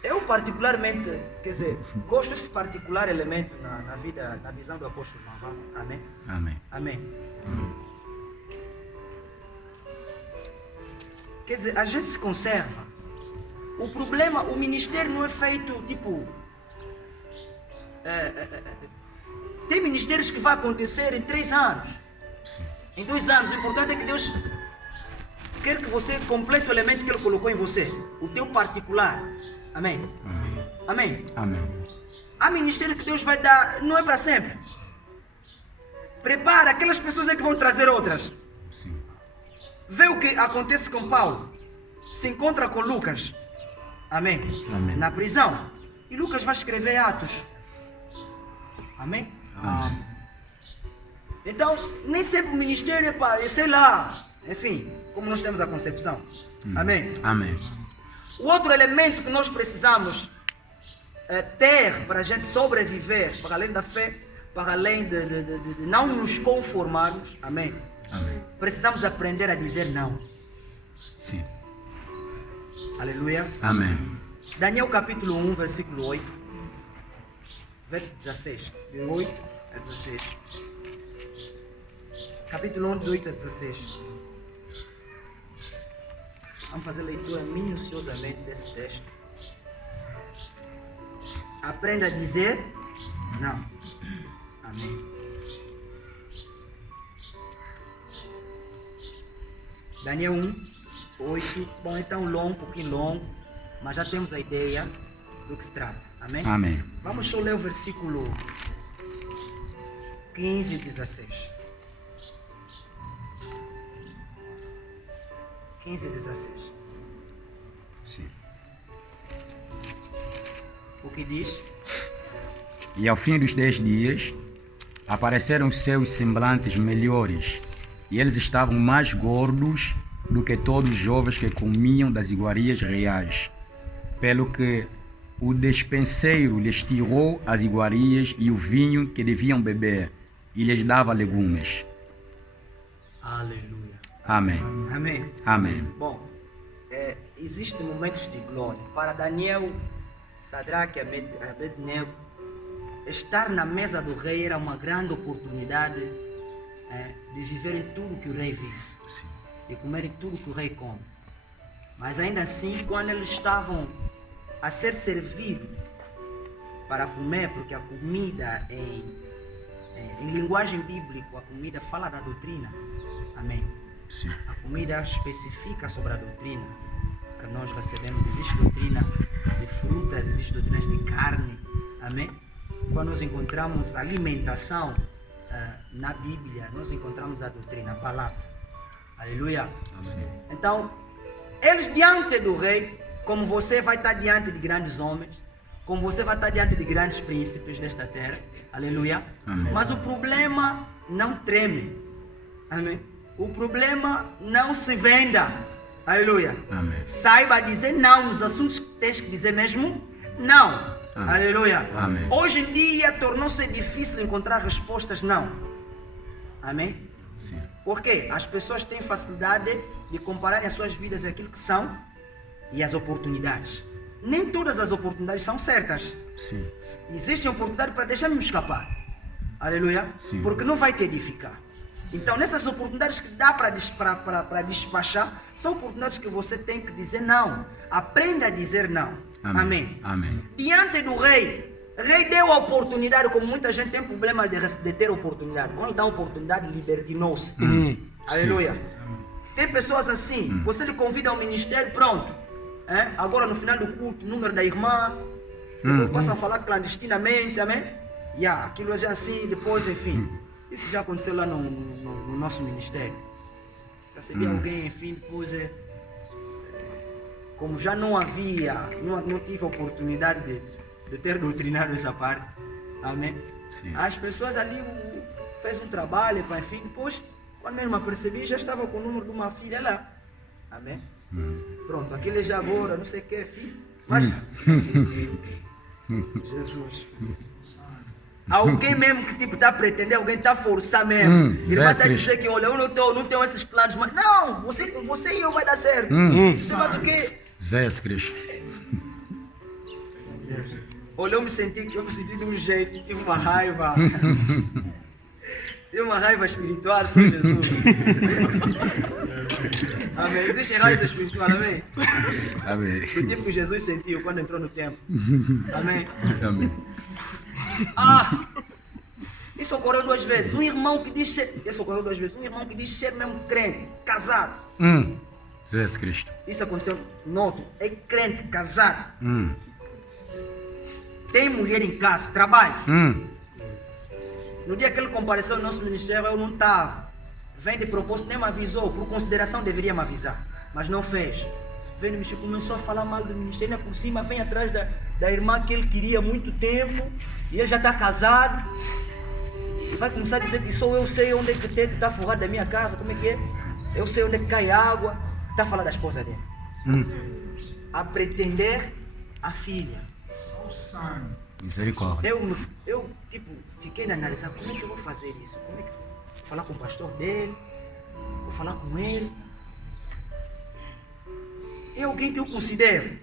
eu particularmente, quer dizer, gosto desse particular elemento na vida, na visão do apóstolo. Amém? Amém. Amém. Quer dizer, a gente se conserva. O problema, o ministério não é feito tipo... tem ministérios que vai acontecer em 3 anos. Sim. Em 2 anos. O importante é que Deus quer que você complete o elemento que Ele colocou em você. O teu particular. Amém? Amém? Amém. Há ministério que Deus vai dar, não é para sempre. Prepara, aquelas pessoas é que vão trazer outras. Sim. Vê o que acontece com Paulo. Se encontra com Lucas. Amém? Amém. Na prisão. E Lucas vai escrever Atos. Amém? Amém. Então, nem sempre o ministério é para, sei lá, enfim, como nós temos a concepção. Amém? Amém. O outro elemento que nós precisamos ter para a gente sobreviver, para além da fé, para além de não nos conformarmos, amém? Amém. Precisamos aprender a dizer não. Sim. Aleluia. Amém. Daniel capítulo 1, versículo 8. Verso 16. De 8 a 16. Capítulo 1, de 8 a 16. Vamos fazer leitura minuciosamente desse texto. Aprenda a dizer não. Amém. Daniel 1, 8. Bom, então um pouquinho longo, mas já temos a ideia do que se trata. Amém? Amém. Vamos só ler o versículo 15 e 16. 15 e 16. Sim. O que diz? E ao fim dos 10 dias, apareceram seus semblantes melhores, e eles estavam mais gordos do que todos os jovens que comiam das iguarias reais, pelo que o despenseiro lhes tirou as iguarias e o vinho que deviam beber, e lhes dava legumes. Aleluia. Amém. Amém. Amém. Bom, existem momentos de glória. Para Daniel, Sadraque e Abednego, estar na mesa do rei era uma grande oportunidade de viverem tudo que o rei vive. Sim. De comerem tudo que o rei come. Mas ainda assim, quando eles estavam a ser servidos para comer, porque a comida em em linguagem bíblica, a comida fala da doutrina. Amém. Sim. A comida especifica sobre a doutrina que nós recebemos. Existe doutrina de frutas, existe doutrinas de carne. Amém. Quando nós encontramos alimentação na Bíblia, nós encontramos a doutrina, a palavra. Aleluia. Amém. Então, eles diante do rei, como você vai estar diante de grandes homens, como você vai estar diante de grandes príncipes desta terra. Aleluia. Amém. Mas o problema não treme. Amém. O problema não se venda. Aleluia. Amém. Saiba dizer não nos assuntos que tens que dizer mesmo não. Amém. Aleluia. Amém. Hoje em dia tornou-se difícil encontrar respostas não. Amém. Sim. Por quê? As pessoas têm facilidade de compararem as suas vidas aquilo que são e as oportunidades. Nem todas as oportunidades são certas. Sim. Existe oportunidade para deixar-me escapar. Aleluia. Sim. Porque não vai te edificar. Então, nessas oportunidades que dá para despachar, são oportunidades que você tem que dizer não. Aprenda a dizer não. Amém. Amém. Diante do rei, o rei deu a oportunidade, como muita gente tem problema de ter oportunidade. Quando dá oportunidade, libertinou-se. Aleluia. Tem pessoas assim, você lhe convida ao ministério, pronto. Agora no final do culto, número da irmã, depois passam a falar clandestinamente, amém? Aquilo já assim, depois, enfim. Isso já aconteceu lá no nosso ministério. Recebi alguém, enfim, depois como já não havia, não tive a oportunidade de ter doutrinado essa parte, amém? Sim. As pessoas ali fez um trabalho, enfim, depois, quando mesmo percebi, já estava com o número de uma filha lá, amém? Pronto, aquele já agora, não sei o que, filho, mas, Jesus. Alguém mesmo que tipo está a pretender, alguém está a forçar mesmo. Ele vai dizer que, olha, eu não tenho esses planos, mas não, você e eu vai dar certo. Você faz o quê? Zé Cristo. Olha, eu me senti de um jeito, tive uma raiva. Tive uma raiva espiritual, Senhor Jesus. Amém. Existe raiva espiritual, amém? Amém. Do tipo que Jesus sentiu quando entrou no templo. Amém. Amém. Isso ocorreu 2 vezes. Um irmão que diz ser... Isso ocorreu 2 vezes. Um irmão que diz ser mesmo crente, casado. Zé Cristo. Isso aconteceu no outro. É crente, casado. Tem mulher em casa, trabalha. No dia que ele compareceu no nosso ministério, eu não estava. Vem de propósito, nem me avisou. Por consideração, deveria me avisar. Mas não fez. Vem, começou a falar mal do ministério. Por cima, vem atrás da irmã que ele queria há muito tempo. E ele já está casado. E vai começar a dizer que só eu sei onde é que o teto está forrado da minha casa. Como é que é? Eu sei onde é que cai água. Está a falar da esposa dele. A pretender a filha. Misericórdia. Eu tipo, fiquei a analisar como é que eu vou fazer isso. Como é que eu vou falar com o pastor dele? Vou falar com ele? É alguém que eu considero.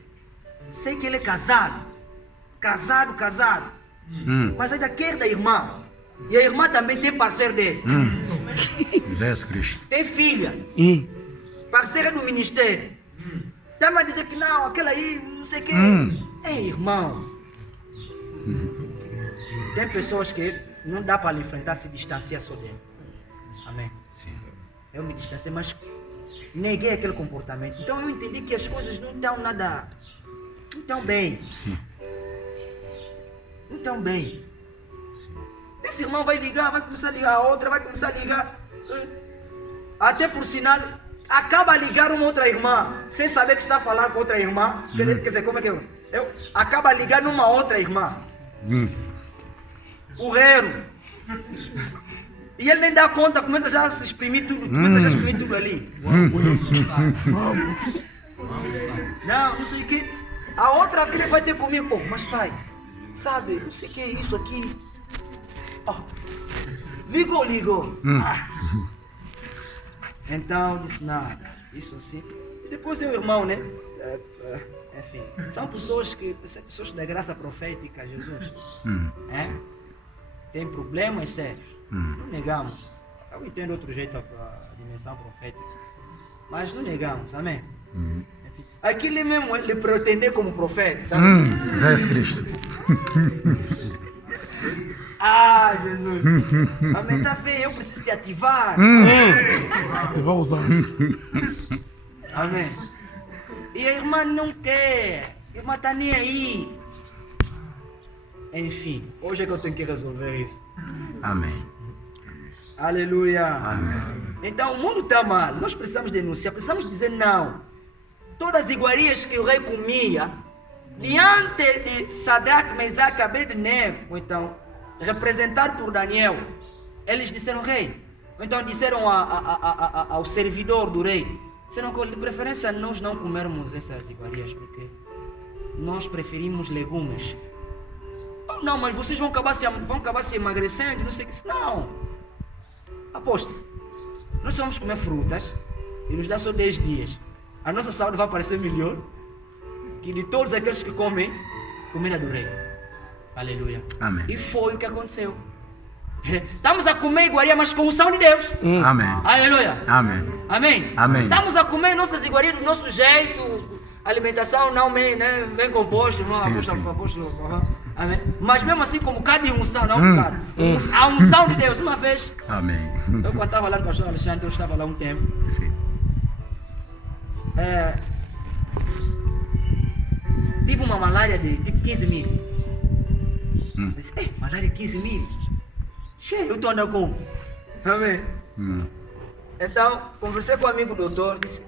Sei que ele é casado. Casado. Mas ainda quer da irmã. E a irmã também tem parceiro dele. Zé Cristo. Tem filha. Parceira do ministério. Está-me a dizer que não, aquela aí, não sei o quê. Ei, irmão. Tem pessoas que não dá para enfrentar, se distanciar só dele. Amém. Sim. Eu me distanciei, mas neguei aquele comportamento. Então eu entendi que as coisas não estão nada... Não estão bem. Sim. Não estão bem. Sim. Esse irmão vai ligar, vai começar a ligar a outra, vai começar a ligar. Até por sinal, acaba a ligar uma outra irmã, sem saber que está a falar com outra irmã. Quer dizer, como é que eu acaba a ligar numa outra irmã. O reiro. E ele nem dá conta, começa já a se exprimir tudo, ali. Não sei o que. A outra filha vai ter comigo. Mas pai, sabe, não sei o que é isso aqui. Ligou. Então disse nada. Isso assim. E depois o irmão, né? Enfim, são pessoas da graça profética, Jesus. Tem problemas sérios. Não negamos. Eu entendo outro jeito a dimensão profética. Mas não negamos, amém? Enfim, aquele mesmo, ele pretender como profeta. Tá? Zé Cristo. Ah, Jesus. Amém, tá vendo? Eu preciso te ativar. Ativar os anos. Amém. E a irmã não quer. A irmã tá nem aí. Enfim, hoje é que eu tenho que resolver isso. Amém. Aleluia. Amém. Então o mundo está mal. Nós precisamos denunciar, precisamos dizer não. Todas as iguarias que o rei comia, diante de Sadraque, Mesaque e Abednego, então, representado por Daniel, eles disseram rei. Ou então disseram ao servidor do rei, disseram que de preferência nós não comermos essas iguarias, porque nós preferimos legumes. Oh, não, mas vocês vão acabar se emagrecendo, não sei o que. Não. Aposto. Nós vamos comer frutas e nos dá só 10 dias. A nossa saúde vai parecer melhor que de todos aqueles que comem comida do rei. Aleluia. Amém. E foi o que aconteceu. Estamos a comer iguaria, mas com unção de Deus. Amém. Aleluia. Amém. Amém. Amém. Estamos a comer nossas iguarias do nosso jeito. Alimentação não bem, né, bem composta, não Sim, apóstolo. Amém. Mas mesmo assim, como cada unção, não um bocado. A unção de Deus, uma vez. Amém. Eu quando estava lá no pastor Alexandre, eu estava lá um tempo. Sim. Tive uma malária de tipo 15 mil. Disse, malária 15 mil? Cheio, eu estou andando com. Amém. Então, conversei com o amigo doutor, disse,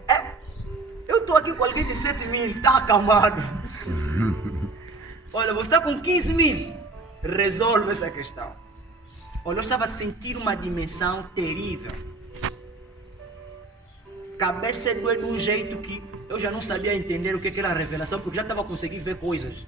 eu estou aqui com alguém de 7 mil, está acamado. Olha, você está com 15 mil, resolve essa questão. Olha, eu estava a sentir uma dimensão terrível. Cabeça doer de um jeito que eu já não sabia entender o que era a revelação, porque já estava conseguindo ver coisas.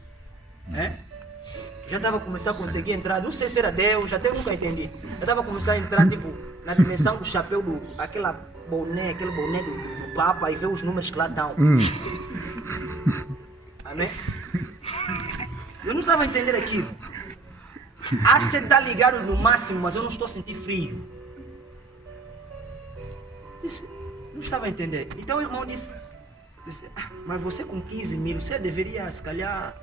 Já estava começando a conseguir entrar, não sei se era Deus, até nunca entendi. Já estava começando a entrar tipo, na dimensão do chapéu, aquele boné do Papa e ver os números que lá estão. Amém? Eu não estava a entender aquilo. A você está ligado no máximo, mas eu não estou a sentir frio. Não estava a entender. Então o irmão disse, mas você com 15 mil, você deveria se calhar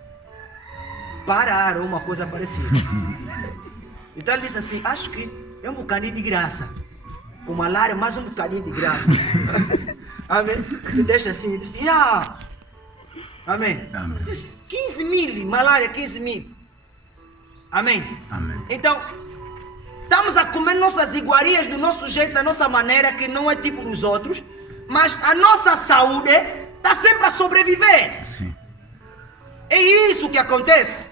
parar ou uma coisa parecida. Então ele disse assim, acho que é um bocadinho de graça. Com malária, mais um bocadinho de graça. Amém? Ele deixa assim, disse, Amém? Amém. Disse, 15 mil, malária 15 mil. Amém? Amém. Então, estamos a comer nossas iguarias do nosso jeito, da nossa maneira, que não é tipo dos outros, mas a nossa saúde está sempre a sobreviver. Sim. É isso que acontece.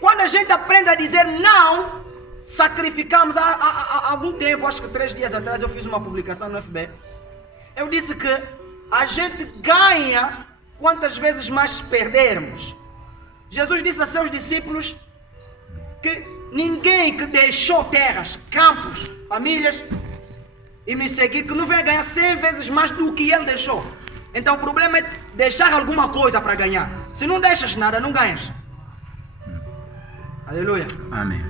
Quando a gente aprende a dizer não, sacrificamos. Há algum tempo, acho que 3 dias atrás, eu fiz uma publicação no FB. Eu disse que a gente ganha quantas vezes mais perdermos. Jesus disse a seus discípulos que ninguém que deixou terras, campos, famílias e me seguir, que não vai ganhar 100 vezes mais do que ele deixou. Então o problema é deixar alguma coisa para ganhar. Se não deixas nada, não ganhas. Aleluia. Amém.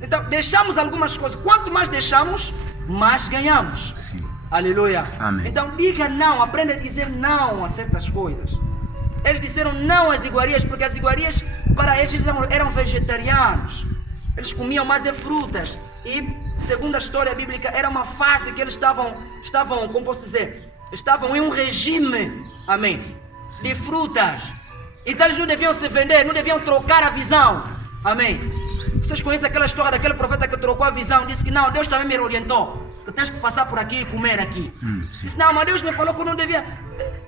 Então deixamos algumas coisas. Quanto mais deixamos, mais ganhamos. Sim. Aleluia. Amém. Então diga não, aprenda a dizer não a certas coisas. Eles disseram não às iguarias, porque as iguarias, para eles eram vegetarianos. Eles comiam mais frutas. E, segundo a história bíblica, era uma fase que eles estavam, como posso dizer, estavam em um regime, amém, de frutas. Então eles não deviam se vender, não deviam trocar a visão, amém. Vocês conhecem aquela história daquele profeta que trocou a visão, disse que não, Deus também me orientou, que tens que passar por aqui e comer aqui. Disse, não, mas Deus me falou que eu não devia.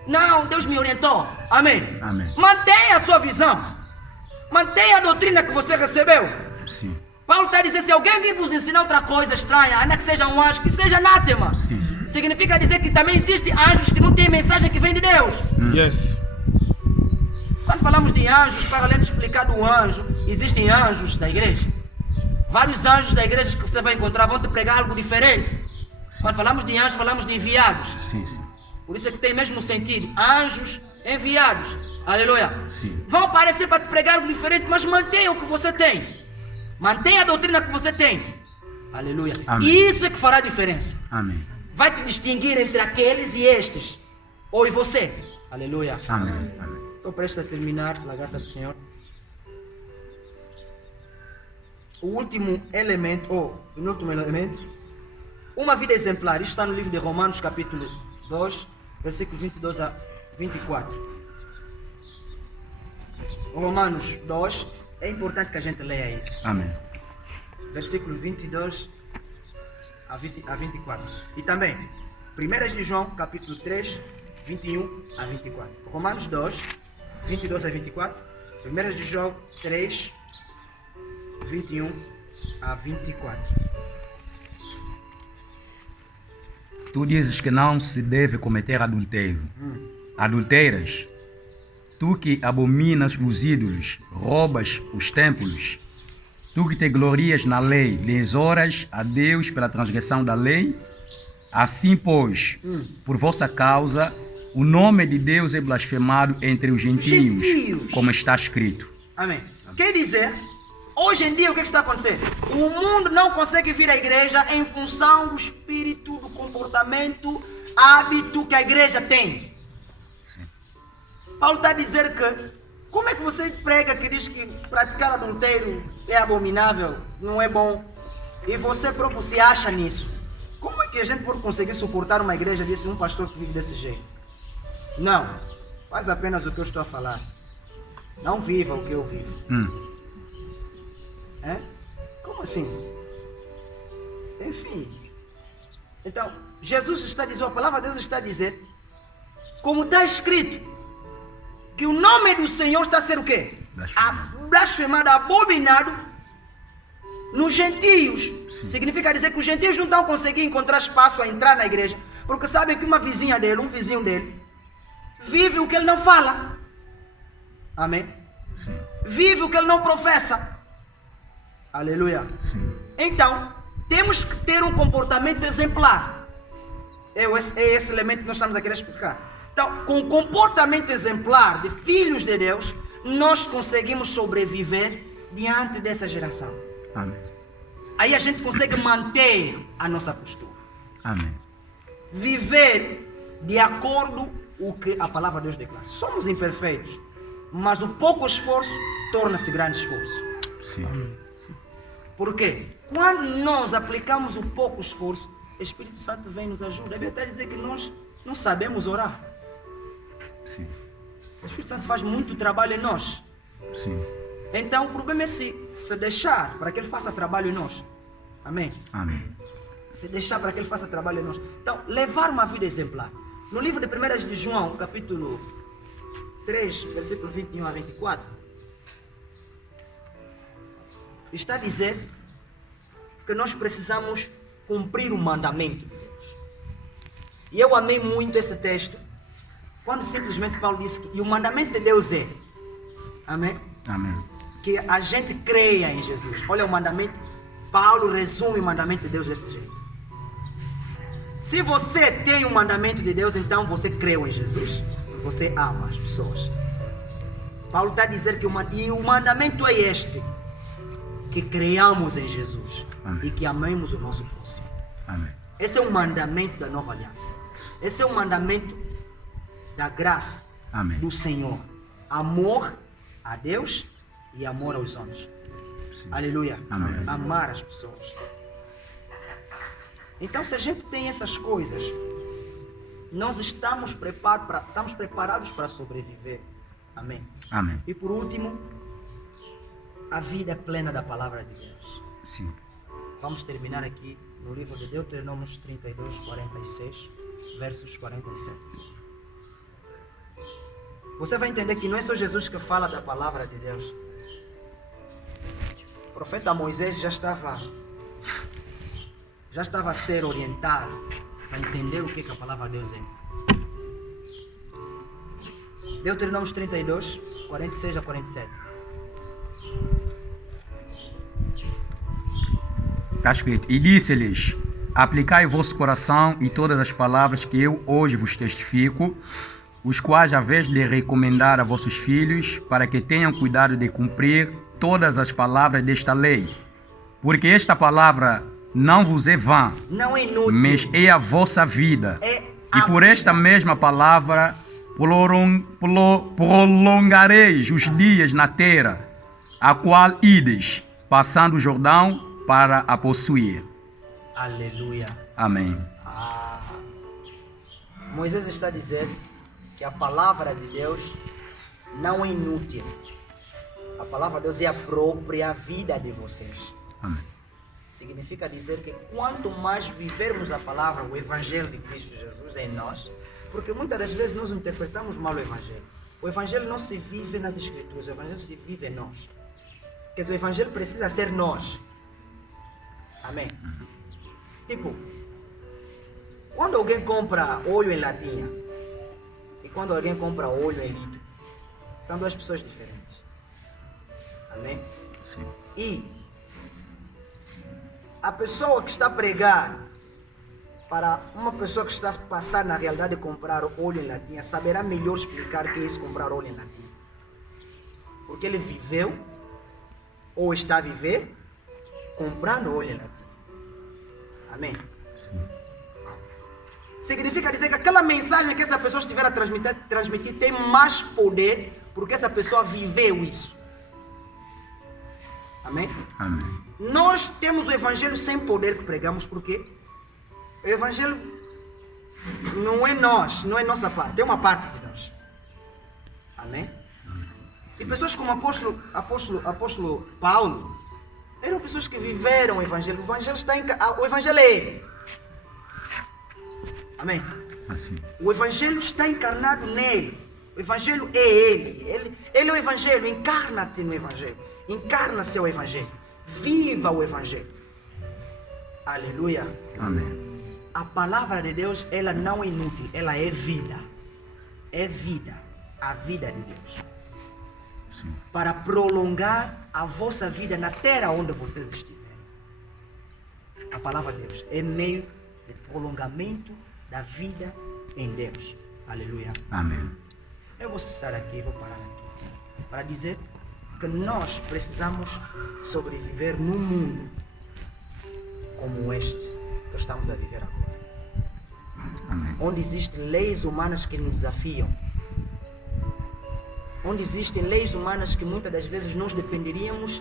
Não, Deus me orientou, amém. Amém. Mantenha a sua visão, mantenha a doutrina que você recebeu. Sim. Paulo está dizendo, se alguém vir vos ensinar outra coisa estranha, ainda que seja um anjo, que seja anátema. Sim. Significa dizer que também existem anjos que não têm mensagem que vem de Deus. Yes. Quando falamos de anjos, para além de explicar do anjo, existem anjos da igreja. Vários anjos da igreja que você vai encontrar vão te pregar algo diferente. Sim. Quando falamos de anjos, falamos de enviados. Sim, sim. Por isso é que tem mesmo sentido. Anjos enviados. Aleluia. Sim. Vão aparecer para te pregar algo diferente, mas mantenha o que você tem. Mantenha a doutrina que você tem. Aleluia. Amém. Isso é que fará a diferença. Amém. Vai te distinguir entre aqueles e estes. Ou e você. Aleluia. Amém. Amém. Estou prestes a terminar, pela graça do Senhor. o último elemento, ou o último elemento, uma vida exemplar. Isto está no livro de Romanos, capítulo 2, versículos 22 a 24. Romanos 2, é importante que a gente leia isso. Amém. Versículo 22 a 24. E também, 1 de João, capítulo 3, 21 a 24. Romanos 2, 22 a 24. 1 de João 3, 21 a 24. Tu dizes que não se deve cometer adultério. Adulteiras, tu que abominas os ídolos, roubas os templos, tu que te glorias na lei, desonras a Deus pela transgressão da lei. Assim, pois, por vossa causa, o nome de Deus é blasfemado entre os gentios, como está escrito. Amém. Quer dizer, hoje em dia o que está acontecendo? O mundo não consegue vir à igreja em função do espírito, do comportamento, hábito que a igreja tem. Paulo está a dizer que, como é que você prega que diz que praticar adultério é abominável, não é bom, e você próprio se acha nisso? Como é que a gente pode conseguir suportar uma igreja desse, um pastor que vive desse jeito? Não, faz apenas o que eu estou a falar. Não viva o que eu vivo. É? Como assim? Enfim. Então, Jesus está dizendo, a palavra de Deus está a dizer, como está escrito, que o nome do Senhor está a ser o quê? Blasfemado, abominado nos gentios. Sim. Significa dizer que os gentios não estão conseguindo encontrar espaço a entrar na igreja, porque sabem que uma vizinha dele, um vizinho dele, vive o que ele não fala. Amém? Sim. Vive o que ele não professa. Aleluia. Sim. Então, temos que ter um comportamento exemplar. É esse elemento que nós estamos a querer explicar. Então, com o comportamento exemplar de filhos de Deus, nós conseguimos sobreviver diante dessa geração. Amém. Aí a gente consegue manter a nossa postura. Amém. Viver de acordo com o que a palavra de Deus declara. Somos imperfeitos, mas o pouco esforço torna-se grande esforço. Sim. Por quê? Quando nós aplicamos o pouco esforço, o Espírito Santo vem e nos ajuda. Deve até dizer que nós não sabemos orar. Sim. O Espírito Santo faz muito trabalho em nós. Sim. Então o problema é se deixar para que Ele faça trabalho em nós. Amém? Amém. Se deixar para que Ele faça trabalho em nós. Então, levar uma vida exemplar. No livro de 1 de João, capítulo 3, versículo 21 a 24, está a dizer que nós precisamos cumprir o mandamento de Deus. E eu amei muito esse texto, quando simplesmente Paulo disse que e o mandamento de Deus é, amém? Amém. Que a gente creia em Jesus. Olha o mandamento, Paulo resume o mandamento de Deus desse jeito. Se você tem o mandamento de Deus, então você creu em Jesus, você ama as pessoas. Paulo está a dizer que o mandamento é este, que creiamos em Jesus. Amém. E que amemos o nosso próximo. Amém. Esse é o mandamento da nova aliança. Esse é o mandamento da graça. Amém. Do Senhor. Amor a Deus e amor aos homens. Sim. Aleluia. Amém. Amar as pessoas. Então, se a gente tem essas coisas, nós estamos preparados para sobreviver. Amém. Amém. E por último, a vida é plena da palavra de Deus. Sim. Vamos terminar aqui no livro de Deuteronômios 32, 46, versos 47. Você vai entender que não é só Jesus que fala da palavra de Deus. O profeta Moisés já estava a ser orientado para entender o que a palavra de Deus é. Deuteronômios 32, 46 a 47. Está escrito: E disse-lhes: Aplicai o vosso coração e todas as palavras que eu hoje vos testifico, os quais haveis de recomendar a vossos filhos, para que tenham cuidado de cumprir todas as palavras desta lei. Porque esta palavra não vos é vã, não é inútil, mas é a vossa vida. E por esta mesma palavra prolongareis os dias na terra, a qual ides, passando o Jordão para a possuir. Aleluia. Amém. Moisés está a dizer que a palavra de Deus não é inútil. A palavra de Deus é a própria vida de vocês. Amém. Significa dizer que quanto mais vivermos a palavra, o Evangelho de Cristo Jesus em nós, porque muitas das vezes nós interpretamos mal o Evangelho. O Evangelho não se vive nas Escrituras, o Evangelho se vive em nós. Quer dizer, o Evangelho precisa ser nós. Amém? Tipo, quando alguém compra óleo em latinha e quando alguém compra óleo em litro, são duas pessoas diferentes. Amém? Sim. E a pessoa que está a pregar para uma pessoa que está a passar na realidade de comprar óleo em latinha, saberá melhor explicar o que é isso comprar óleo em latinha. Porque ele viveu ou está a viver comprando óleo em latinha. Amém? Sim. Significa dizer que aquela mensagem que essa pessoa estiver a transmitir tem mais poder porque essa pessoa viveu isso. Amém? Amém. Nós temos o Evangelho sem poder que pregamos porque o Evangelho não é nós, não é nossa parte, é uma parte de nós. Amém? E pessoas como o apóstolo Paulo eram pessoas que viveram o Evangelho. O Evangelho é ele. Amém? Assim. O Evangelho está encarnado nele. O Evangelho é ele. Ele é o Evangelho. Encarna-te no Evangelho. Encarna-se o Evangelho. Viva o Evangelho. Aleluia. Amém. A palavra de Deus, ela não é inútil. Ela é vida. É vida. A vida de Deus. Sim. Para prolongar a vossa vida na terra onde vocês estiverem. A palavra de Deus é meio de prolongamento da vida em Deus. Aleluia. Amém. Eu vou cessar aqui, vou parar aqui, para dizer que nós precisamos sobreviver num mundo como este que estamos a viver agora. Amém. Onde existem leis humanas que nos desafiam. Onde existem leis humanas que muitas das vezes nós dependeríamos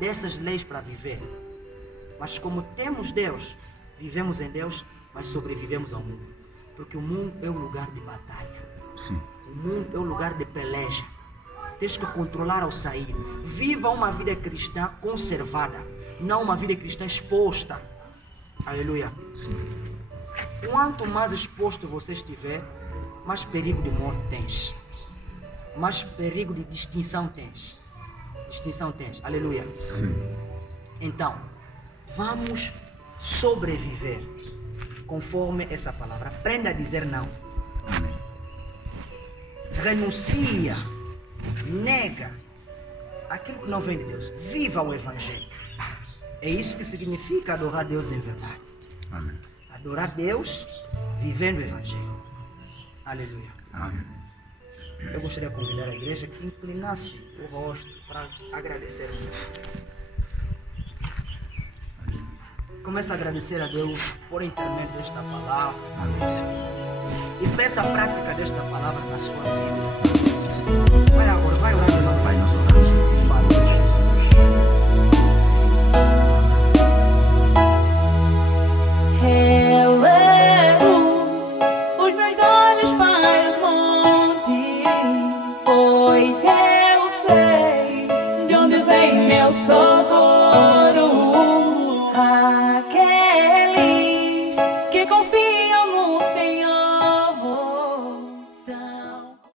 dessas leis para viver. Mas como temos Deus, vivemos em Deus, mas sobrevivemos ao mundo. Porque o mundo é um lugar de batalha. Sim. O mundo é um lugar de peleja. Tens que controlar ao sair. Viva uma vida cristã conservada, não uma vida cristã exposta. Aleluia. Sim. Quanto mais exposto você estiver, mais perigo de morte tens. Mais perigo de distinção tens. Distinção tens. Aleluia. Sim. Então, vamos sobreviver conforme essa palavra. Aprenda a dizer não. Amém. Renuncia, nega aquilo que não vem de Deus. Viva o Evangelho. É isso que significa adorar Deus em verdade. Amém. Adorar Deus vivendo o Evangelho. Aleluia. Amém. Eu gostaria de convidar a igreja que inclinasse o rosto para agradecer a Deus. Comece a agradecer a Deus por intermédio desta palavra. Amém, Senhor. E peça a prática desta palavra na sua vida. Vai agora, vai orar de novo. Pai, nós oramos aqui. Elevo os meus olhos para os montes, pois eu sei de onde vem meu socorro. Aqueles que confiam no Senhor